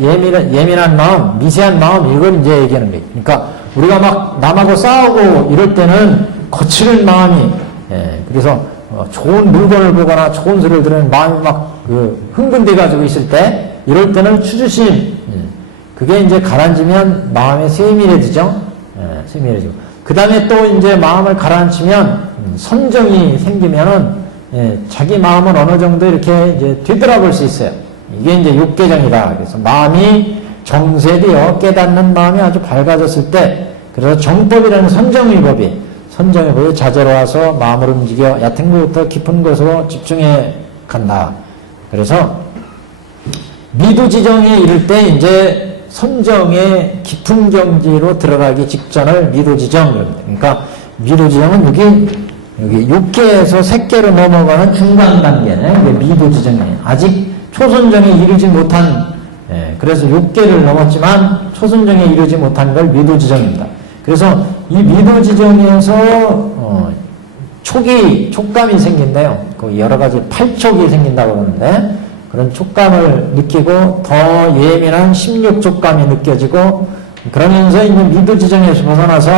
예민한 마음, 미세한 마음, 이걸 이제 얘기하는 거예요. 그러니까 우리가 막 남하고 싸우고 이럴 때는 거칠은 마음이, 그래서 좋은 물건을 보거나 좋은 소리를 들으면 마음이 막 흥분돼 가지고 있을 때, 이럴 때는 추주심, 그게 이제 가라앉으면 마음에 세밀해지죠. 세밀해지고. 그 다음에 또 이제 마음을 가라앉히면 선정이 생기면은 자기 마음은 어느 정도 이렇게 이제 되돌아볼 수 있어요. 이게 이제 육계정이다. 그래서 마음이 정세되어 깨닫는 마음이 아주 밝아졌을 때, 그래서 정법이라는 선정의 법이 자제로 와서 마음을 움직여 얕은 것부터 깊은 것으로 집중해 간다. 그래서 미두지정에 이를 때 이제 선정의 깊은 경지로 들어가기 직전을 미두지정. 그러니까 미두지정은 여기 6개에서 3개로 넘어가는 중간 단계네. 이게 미두지정이에요. 아직 초선정에 이르지 못한, 그래서 6개를 넘었지만 초선정에 이르지 못한 걸 미두지정입니다. 그래서 이 미두지정에서 촉감이 생긴대요. 그 여러 가지 팔촉이 생긴다고 그러는데, 그런 촉감을 느끼고 더 예민한 16촉감이 느껴지고, 그러면서 이제 미두지정에서 벗어나서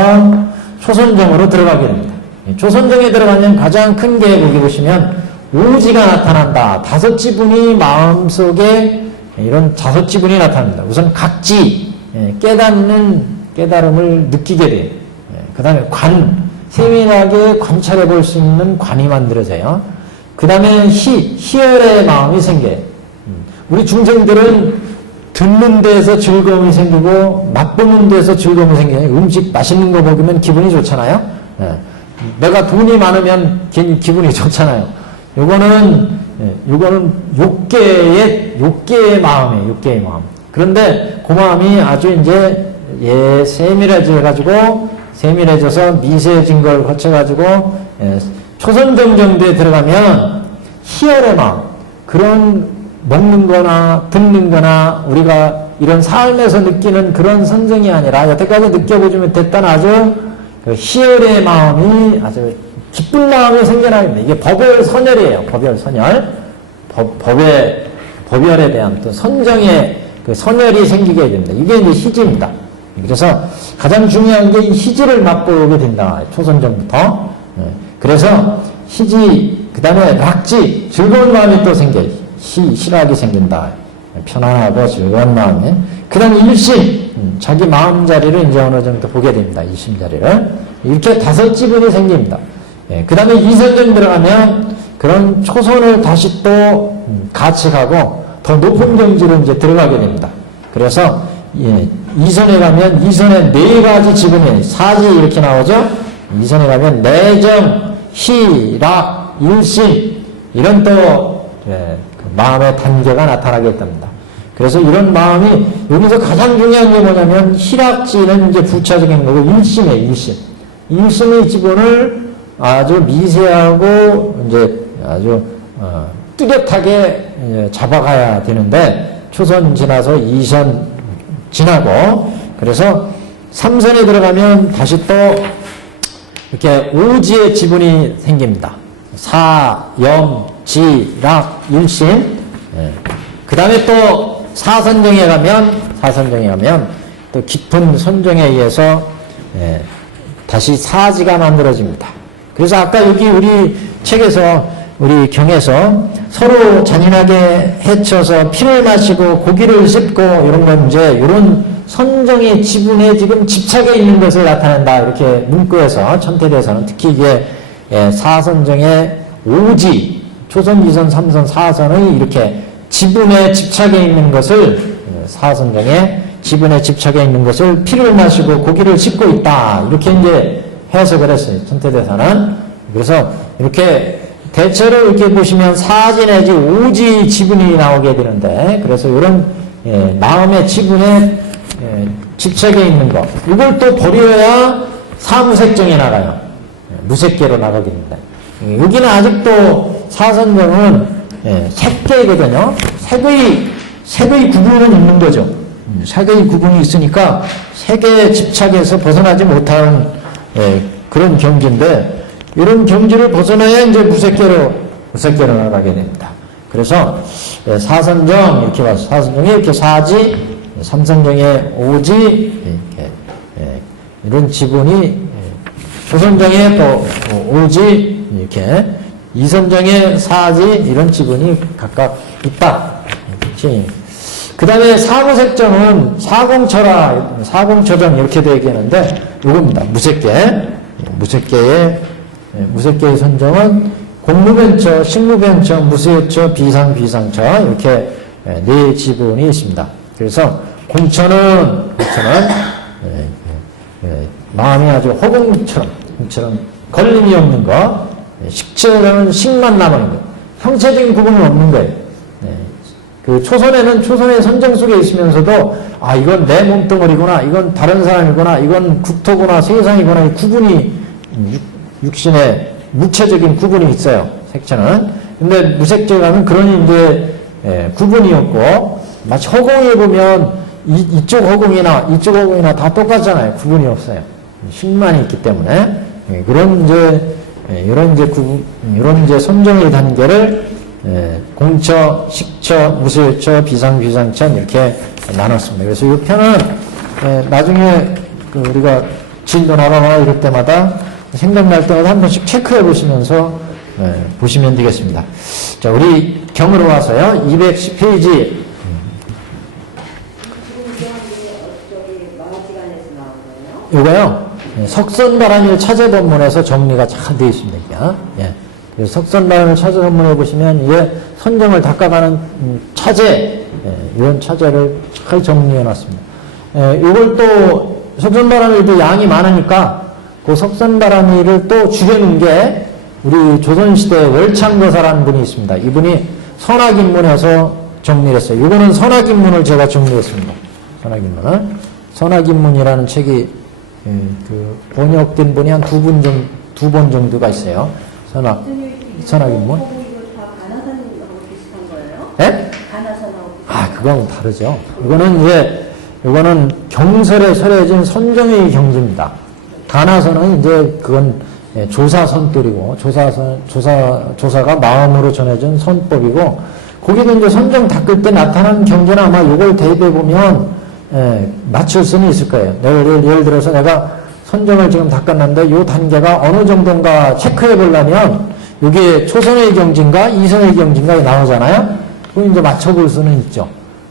초선정으로 들어가게 됩니다. 초선정에 들어가면 가장 큰 게 여기 보시면 오지가 나타난다. 5지분이 마음속에 이런 5지분이 나타납니다. 우선 각지, 깨달음을 느끼게 돼요. 그 다음에 세밀하게 관찰해 볼 수 있는 관이 만들어져요. 그 다음에 희열의 마음이 생겨요. 우리 중생들은 듣는 데에서 즐거움이 생기고 맛보는 데에서 즐거움이 생겨요. 음식 맛있는 거 먹으면 기분이 좋잖아요. 내가 돈이 많으면 기분이 좋잖아요. 요거는 욕계의 마음이에요. 욕계의 마음. 그런데 그 마음이 아주 이제 세밀해져서 미세해진 걸 거쳐가지고 초선정 정도에 들어가면 희열의 마음, 그런 먹는 거나 듣는 거나 우리가 이런 삶에서 느끼는 그런 선정이 아니라 여태까지 느껴보지 못했던 아주 그 희열의 마음이 아주 기쁜 마음이 생겨나게 됩니다. 이게 법열 선열이에요. 법열 선열. 법열에 대한 또 선정의 그 선열이 생기게 됩니다. 이게 이제 희지입니다. 그래서 가장 중요한 게 이 희지를 맛보게 된다. 초선정부터. 그래서 희지, 그 다음에 락지, 즐거운 마음이 또 생겨요. 희락이 생긴다. 편안하고 즐거운 마음에. 그 다음에 일심, 자기 마음자리를 이제 어느 정도 보게 됩니다. 일심자리를. 이렇게 5지분이 생깁니다. 그 다음에 이선정 들어가면 그런 초선을 다시 또 가책하고 더 높은 경지로 이제 들어가게 됩니다. 그래서 이선에 가면 이선에 4가지 지분이 사지 이렇게 나오죠. 이선에 가면 내정, 희락, 일심 이런 또 마음의 단계가 나타나게 됩니다. 그래서 이런 마음이 여기서 가장 중요한 게 뭐냐면 희락지는 이제 부차적인 거고 일심이에요. 일심. 일심의 지분을 아주 미세하고 이제 아주 뚜렷하게 잡아가야 되는데 초선 지나서 2선 지나고 그래서 3선에 들어가면 다시 또 이렇게 오지의 지분이 생깁니다. 사, 염, 지, 락, 일심. 그 다음에 또 사선정에 가면 또 깊은 선정에 의해서 다시 사지가 만들어집니다. 그래서 아까 여기 우리 책에서 우리 경에서 서로 잔인하게 해쳐서 피를 마시고 고기를 씹고 이런 건 이제 이런 선정의 지분에 지금 집착해 있는 것을 나타낸다. 이렇게 문구에서 천태대에서는 특히 이게 사선정의 오지 초선, 2선, 3선, 4선의 이렇게 지분에 집착해 있는 것을 사선정의 지분에 집착해 있는 것을 피를 마시고 고기를 씹고 있다. 이렇게 이제 해석을 했어요. 천태대사는. 그래서 이렇게 대체로 이렇게 보시면 사지 내지 오지 지분이 나오게 되는데 그래서 이런 마음의 지분에 집착해 있는 것 이걸 또 버려야 사무색정에 나가요. 무색계로 나가게 됩니다. 여기는 아직도 사선정은 색계거든요. 색의 구분은 있는 거죠. 색의 구분이 있으니까 색에 집착해서 벗어나지 못하는 그런 경지인데 이런 경지를 벗어나야 이제 무색계로 나가게 됩니다. 그래서 사선정 이렇게 봐서 사선정에 이렇게 사지, 삼선정에 오지 이렇게 이런 지분이 조선정에 또 오지 이렇게 이선정에 사지 이런 지분이 각각 있다. 그 다음에 사무색정은 사공처정 이렇게 되겠는데 이겁니다. 무색계의 선정은 공무변처, 식무변처, 무수여처, 비상처 이렇게 4지분이 있습니다. 그래서 공처는 마음이 아주 허공처럼 걸림이 없는 거, 식처는 식만 남은 거, 형체적인 구분은 없는 거예요. 그 초선의 선정 속에 있으면서도 이건 내 몸뚱어리구나, 이건 다른 사람이구나, 이건 국토구나, 세상이구나 이 구분이 육신의 무체적인 구분이 있어요. 색처는. 근데 무색제가는 그런 이제 구분이 없고 마치 허공에 보면 이쪽 허공이나 다 똑같잖아요. 구분이 없어요. 식만이 있기 때문에 이런 이제 선정의 단계를 공처, 식처, 무수여처, 비상처 이렇게 나눴습니다. 그래서 이 편은 나중에 우리가 진도 나가거나 이럴 때마다 생각날 때마다 한 번씩 체크해 보시면서 보시면 되겠습니다. 자, 우리 경으로 와서요. 210페이지. 이거요. 석선바람일 차제본문에서 정리가 잘 되어 있습니다. 그래서 석선바람일 차제본문에 보시면 이게 선정을 닦아가는 차제, 이런 차제를 잘 정리해 놨습니다. 이걸 또 석선바람일도 양이 많으니까 그 석선바람일을 또 죽여놓은 게 우리 조선시대 월창거사라는 분이 있습니다. 이분이 선악인문에서 정리를 했어요. 이거는 선악인문을 제가 정리했습니다. 선악인문을. 선악인문이라는 책이 그 번역된 분이 한 두 번 정도가 있어요. 선악인문. 예? 그건 다르죠. 이거는 경설에 설해진 선정의 경지입니다. 가나선은 이제 그건 조사 선돌이고, 조사가 마음으로 전해진 선법이고, 거기도 이제 선정 닦을 때 나타난 경계는 아마 이걸 대입해 보면, 맞출 수는 있을 거예요. 예를 들어서 내가 선정을 지금 닦았는데, 요 단계가 어느 정도인가 체크해 보려면, 이게 초선의 경지인가, 이선의 경지인가 나오잖아요? 그거 이제 맞춰볼 수는 있죠.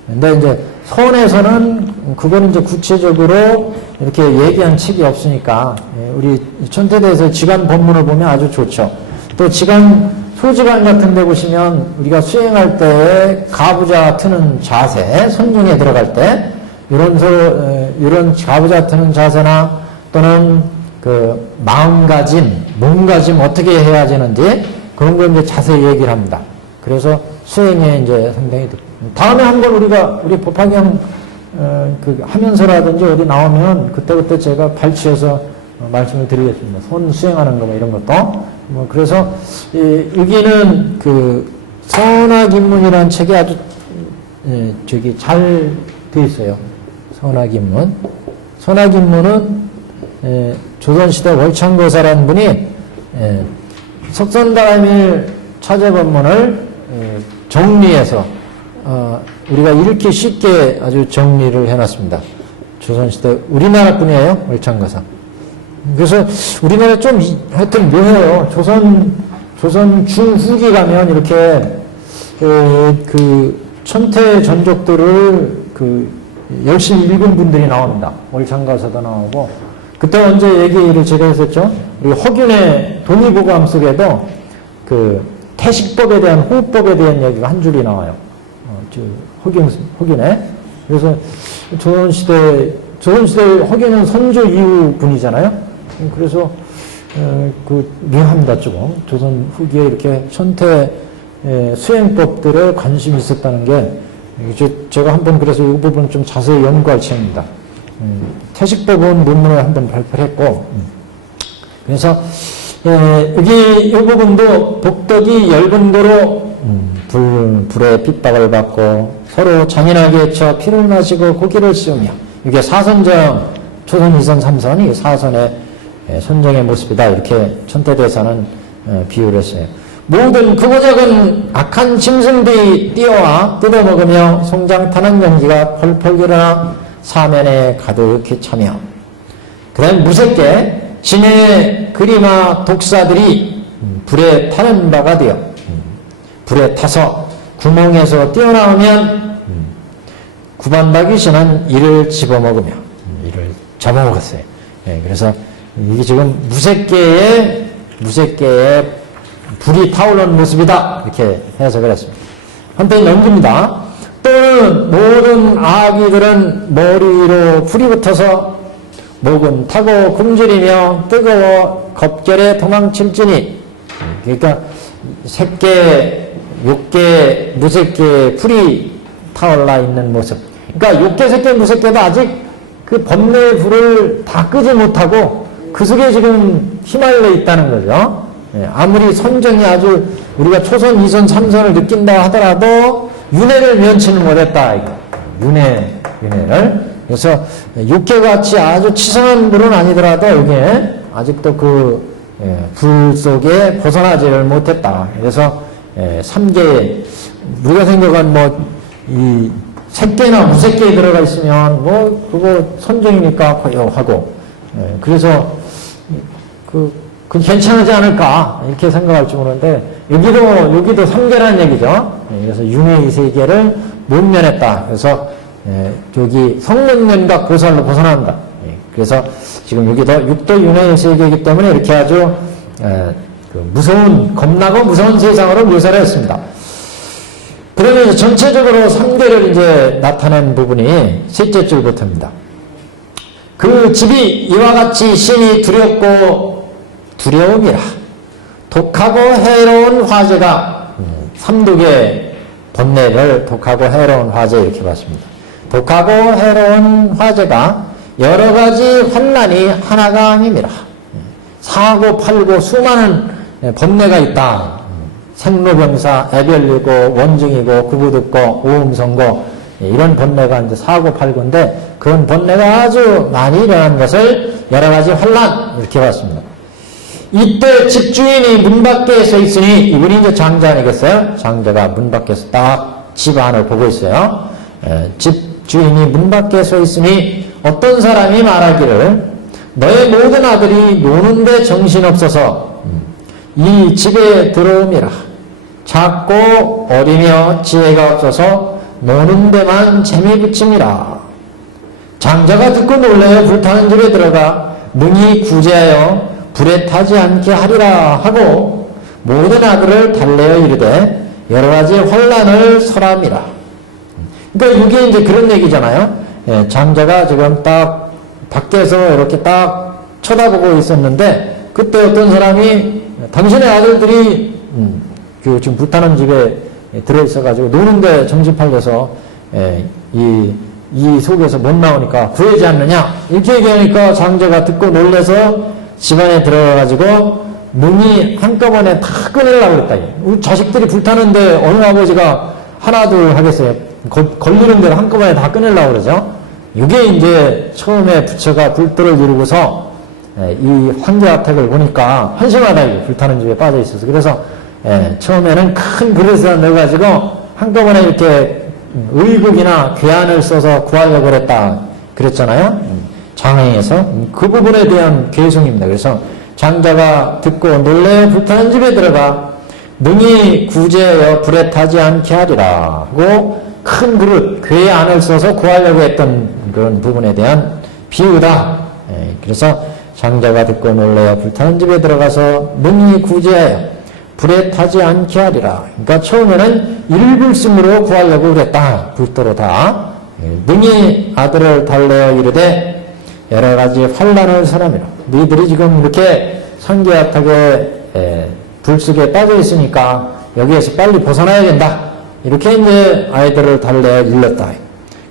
근데 이제 선에서는 그거는 이제 구체적으로 이렇게 얘기한 책이 없으니까 우리 천태대에서 지간 본문을 보면 아주 좋죠. 또 지간 소지간 같은 데 보시면 우리가 수행할 때 가부좌 트는 자세, 선중에 들어갈 때 이런 가부좌 트는 자세나 또는 그 마음가짐, 몸가짐 어떻게 해야 되는지 그런 걸 이제 자세히 얘기를 합니다. 그래서 수행에 이제 상당히 다음에 한번 우리 법화경 하면서라든지 어디 나오면 그때 제가 발췌해서 말씀을 드리겠습니다. 손 수행하는 거 뭐 이런 것도 그래서 여기는 그 선악인문이라는 책이 아주 잘 돼 있어요. 선악인문은 조선시대 월창거사라는 분이 석선다감일 차제법문을 정리해서 우리가 읽기 쉽게 아주 정리를 해놨습니다. 조선시대 우리나라 분이에요. 월창거사. 그래서 우리나라 좀 하여튼 묘해요. 조선 중후기 가면 이렇게 그 천태 전적들을 열심히 읽은 분들이 나옵니다. 월창거사도 나오고 그때 언제 얘기를 제가 했었죠. 우리 허균의 동의보감 속에도 그 태식법에 대한 호흡법에 대한 얘기가 한 줄이 나와요. 허균에. 그래서 조선시대 허균은 선조 이후 분이잖아요. 그래서 묘합니다 조금. 조선 후기에 이렇게 천태 수행법들에 관심이 있었다는 게 제가 한번 그래서 이 부분 좀 자세히 연구할 체입니다. 태식법은 논문을 한번 발표를 했고 그래서 여기 이 부분도 복덕이 엷은 거로 불의 핍박을 받고 서로 잔인하게 쳐 피를 마시고 고기를 씌우며 이게 사선정 초선, 이선, 삼선이 사선의 선정의 모습이다 이렇게 천태대사는 비유를 했어요. 모든 크고 작은 악한 짐승들이 뛰어와 뜯어먹으며 송장탄한 연기가 펄펄 일어나 사면에 가득히 차며 그 다음 무섭게 진의 그리마 독사들이 불에 타는 바가 되어 불에 타서 구멍에서 뛰어나오면 구반박이신은 이를 집어먹으며 이를 잡아먹었어요. 그래서 이게 지금 무색계의 불이 타오르는 모습이다 이렇게 해석을 했습니다. 한편 연구입니다. 또는 모든 아기들은 머리로 불이 붙어서 목은 타고 굶주리며 뜨거워 겁결에 도망칠지니 그러니까 색계, 육계, 무색계 불이 타올라 있는 모습. 그러니까 육계, 색계, 무색계도 아직 그 법내의 불을 다 끄지 못하고 그 속에 지금 휘말려 있다는 거죠. 아무리 선정이 아주 우리가 초선, 이선, 삼선을 느낀다 하더라도 윤회를 면치는 못했다. 윤회를. 그래서 육계같이 아주 치성한 불은 아니더라도 여기에 아직도 불 속에 벗어나지를 못했다. 그래서 3계 우리가 생각한 이 색계나 무색계에 들어가 있으면 그거 선정이니까 하고 그래서 그 괜찮지 않을까 이렇게 생각할지 모르는데 여기도 3계라는 얘기죠. 그래서 윤회 이세계를 못 면했다. 그래서 여기 성문면과 고살로 벗어난다. 그래서 지금 여기도 육도 윤회 세계이기 때문에 이렇게 아주 겁나고 무서운 세상으로 묘사를 했습니다. 그러면 전체적으로 3계를 이제 나타낸 부분이 셋째 줄부터입니다. 그 집이 이와 같이 신이 두렵고 두려움이라 독하고 해로운 화재가 삼독에 번뇌를 독하고 해로운 화재 이렇게 봤습니다. 독하고 해로운 화재가 여러 가지 환난이 하나가 아닙니다. 사고 팔고 수많은 번뇌가 있다. 생로병사, 애별리고, 원증이고, 구부듣고, 오음선고, 이런 번뇌가 이제 사고 팔고인데, 그런 번뇌가 아주 많이 일어난 것을 여러 가지 환난, 이렇게 봤습니다. 이때 집주인이 문 밖에 서 있으니, 이분이 이제 장자 아니겠어요? 장자가 문 밖에서 딱 집 안을 보고 있어요. 집주인이 문 밖에 서 있으니, 어떤 사람이 말하기를, 너의 모든 아들이 노는데 정신없어서 이 집에 들어오미라. 작고 어리며 지혜가 없어서 노는 데만 재미 붙임이라. 장자가 듣고 놀라여 불타는 집에 들어가 능히 구제하여 불에 타지 않게 하리라 하고 모든 아들을 달래어 이르되 여러 가지 환난을 설함이라. 그러니까 이게 이제 그런 얘기잖아요. 장자가 지금 딱 밖에서 이렇게 딱 쳐다보고 있었는데 그때 어떤 사람이 당신의 아들들이 지금 불타는 집에 들어있어가지고 노는데 정신 팔려서 이 속에서 못 나오니까 구하지 않느냐 이렇게 얘기하니까 장자가 듣고 놀라서 집안에 들어가가지고 문이 한꺼번에 다 끊으려고 그랬다. 우리 자식들이 불타는데 어느 아버지가 하나 둘 하겠어요. 걸리는 대로 한꺼번에 다 끊으려고 그러죠. 이게 이제 처음에 부처가 불도를 이루고서 이 황제아택을 보니까 한심하다 이게 불타는 집에 빠져 있어서 그래서 처음에는 큰 그릇에 넣어가지고 한꺼번에 이렇게 의국이나 괴안을 써서 구하려고 그랬다 그랬잖아요. 장애에서 그 부분에 대한 괴송입니다. 그래서 장자가 듣고 놀래 불타는 집에 들어가 능히 구제하여 불에 타지 않게 하리라 하고 큰 그릇 괴안을 써서 구하려고 했던 그런 부분에 대한 비유다. 그래서 장자가 듣고 놀래어 불타는 집에 들어가서 능히 구제하여 불에 타지 않게 하리라. 그러니까 처음에는 일불승으로 구하려고 그랬다. 불도로 다. 능히 아들을 달래어 이르되 여러 가지 환난을 설함이라. 너희들이 지금 이렇게 상계아탁에 불속에 빠져 있으니까 여기에서 빨리 벗어나야 된다. 이렇게 이제 아이들을 달래어 일렀다.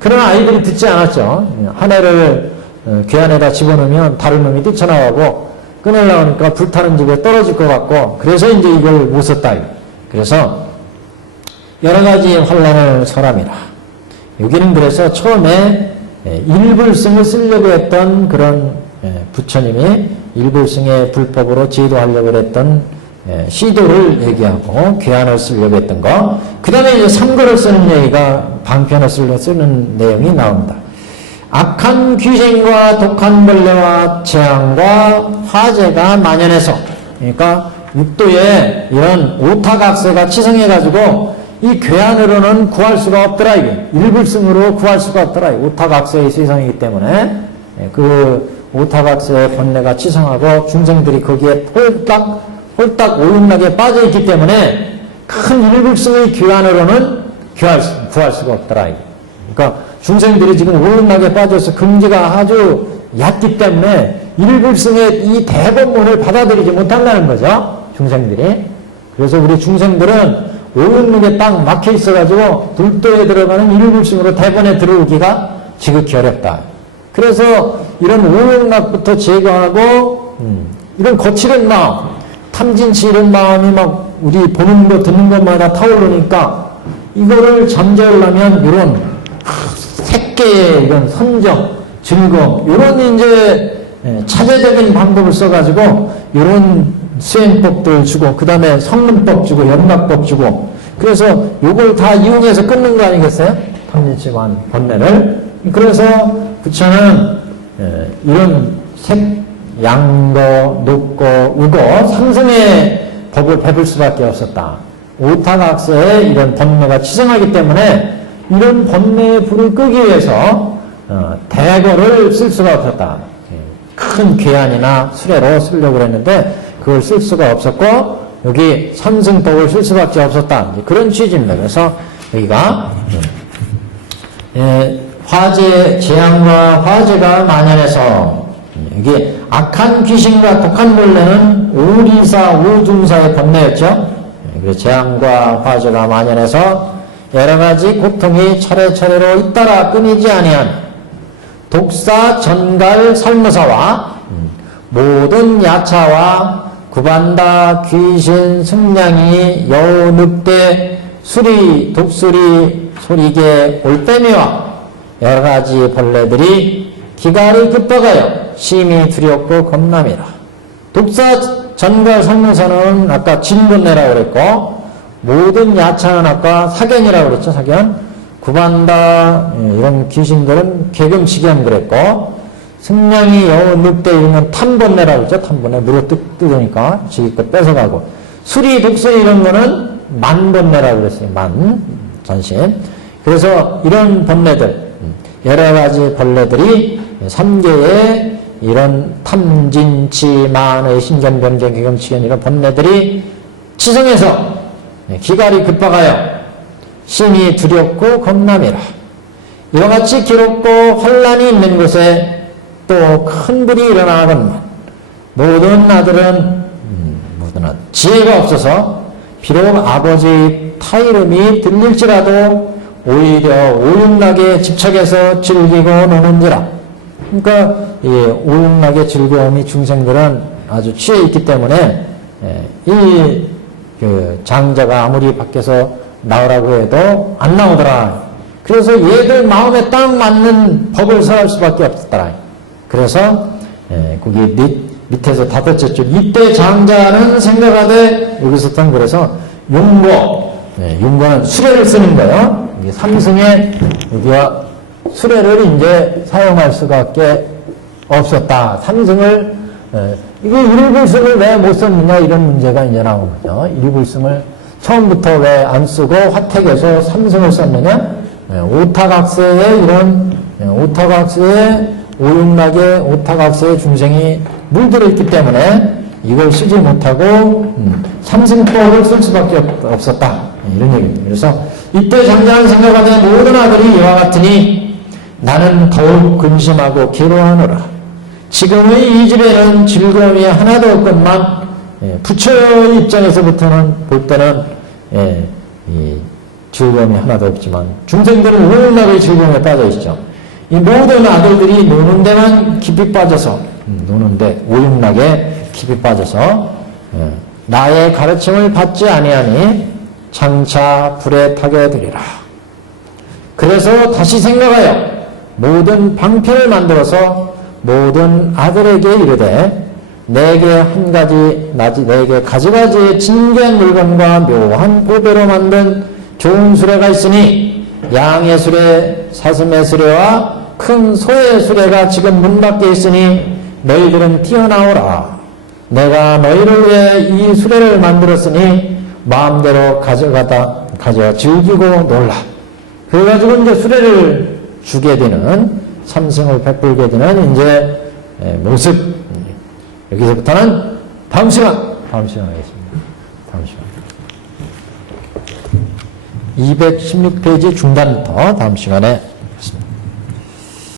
그러나 아이들이 듣지 않았죠. 한 애를 괴안에다 집어넣으면 다른 놈이 뛰쳐나가고 끊으려니까 불타는 집에 떨어질 것 같고 그래서 이제 이걸 못 썼다. 그래서 여러 가지 환난을 설함이라. 여기는 그래서 처음에 일불승을 쓰려고 했던 그런 부처님이 일불승의 불법으로 제도하려고 했던 시도를 얘기하고 괴안을 쓰려고 했던 거. 그 다음에 이제 삼거를 쓰는 얘기가 방편을 쓰는 내용이 나옵니다. 악한 귀신과 독한 벌레와 재앙과 화재가 만연해서 그러니까 육도에 이런 오타각세가 치성해가지고 이 괴안으로는 구할 수가 없더라. 이게 일불승으로 구할 수가 없더라. 오타각세의 세상이기 때문에 그 오타각세의 번뇌가 치성하고 중생들이 거기에 홀딱 오용락에 빠져있기 때문에 큰 일불승의 괴안으로는 구할 수가 없더라. 그러니까 중생들이 지금 오용락에 빠져서 금지가 아주 얕기 때문에 일불승의 이 대법문을 받아들이지 못한다는 거죠. 중생들이. 그래서 우리 중생들은 오용락에 딱 막혀 있어가지고 불도에 들어가는 일불승으로 대본에 들어오기가 지극히 어렵다. 그래서 이런 오용락부터 제거하고 이런 거칠은 마음, 탐진치 이런 마음이 막 우리 보는 거 듣는 것마다 타오르니까 이거를 잠재우려면 이런 색계의 이런 선정, 즐거움 이런 이제 차제적인 방법을 써가지고 이런 수행법들 주고 그 다음에 성문법 주고 연락법 주고 그래서 요걸 다 이용해서 끊는 거 아니겠어요? 탐진치관 번뇌를. 그래서 부처는 이런 색, 양거, 높고, 우고, 상승의 법을 베풀 수밖에 없었다. 오타각세에 이런 번뇌가 치성하기 때문에 이런 번뇌의 불을 끄기 위해서 대거를 쓸 수가 없었다. 큰 괴안이나 수레로 쓰려고 했는데 그걸 쓸 수가 없었고 여기 선승법을 쓸 수밖에 없었다. 그런 취지입니다. 그래서 여기가 화재, 재앙과 화재가 만연해서 이게 악한 귀신과 독한 벌레는 오리사, 오중사의 번뇌였죠. 그래서 재앙과 화재가 만연해서 여러 가지 고통이 차례차례로 잇따라 끊이지 아니한 독사, 전갈, 살무사와 모든 야차와 구반다, 귀신, 승냥이, 여우, 늑대, 수리, 독수리, 소리개, 올빼미와 여러 가지 벌레들이 기갈이 급박하여 심히 두렵고 겁남이라. 독사, 전갈, 살무사는 아까 진곤내라고 그랬고, 모든 야차는 아까 사견이라고 그랬죠, 사견. 구반다, 이런 귀신들은 개금치견 그랬고, 승냥이, 여우, 늑대 이런 건 탐번내라고 그랬죠, 탐번내. 물어 뜯으니까 지기껏 뺏어가고. 수리, 독수리 이런 거는 만번내라고 그랬어요, 전신. 그래서 이런 번뇌들, 여러 가지 벌레들이 3개의 이런 탐진치, 만의, 신견, 변견, 개금치견 이런 번뇌들이 치성해서 기갈이 급박하여 심히 두렵고 겁남이라. 이와 같이 기롭고 환란이 있는 곳에 또 큰 불이 일어나거든 모든 아들은 지혜가 없어서 비록 아버지 타이름이 들릴지라도 오히려 오용락에 집착해서 즐기고 노는지라. 그러니까 이 오용락의 즐거움이 중생들은 아주 취해 있기 때문에 이 장자가 아무리 밖에서 나오라고 해도 안 나오더라. 그래서 얘들 마음에 딱 맞는 법을 설할 수밖에 없더라. 그래서 거기 밑에서 5째 줄 이때 장자는 생각하되 여기서 그래서 용거는 수레를 쓰는 거예요. 삼승에 여기와 수레를 이제 사용할 수밖에 없었다. 삼승을 이거 일불승을 왜 못 썼느냐 이런 문제가 이제 나오는 거죠. 일불승을 처음부터 왜 안 쓰고 화택에서 삼승을 썼느냐? 오타각세의 이런 오타각세의 오용락의 오타각세의 중생이 물들어 있기 때문에 이걸 쓰지 못하고 삼승법을 쓸 수밖에 없었다. 이런 얘기입니다. 그래서 이때 장자는 생각하되 모든 아들이 이와 같으니 나는 더욱 근심하고 괴로워하노라. 지금의 이 집에는 즐거움이 하나도 없건만 부처의 입장에서부터는 볼 때는 이 즐거움이 하나도 없지만 중생들은 오용락의 즐거움에 빠져 있죠. 이 모든 아들들이 노는 데만 깊이 빠져서 노는데 오용락에 깊이 빠져서 나의 가르침을 받지 아니하니 장차 불에 타게 되리라. 그래서 다시 생각하여 모든 방편을 만들어서 모든 아들에게 이르되 내게 한 가지 내게 가지가지의 진귀한 물건과 묘한 보배로 만든 좋은 수레가 있으니 양의 수레, 사슴의 수레와 큰 소의 수레가 지금 문 밖에 있으니 너희들은 튀어나오라. 내가 너희를 위해 이 수레를 만들었으니 마음대로 가져 즐기고 놀라. 그래가지고 이제 수레를 주게 되는 삼승을 베풀게 되는 이제 모습. 여기서부터는 다음 시간 하겠습니다. 다음 시간. 216페이지 중단부터 다음 시간에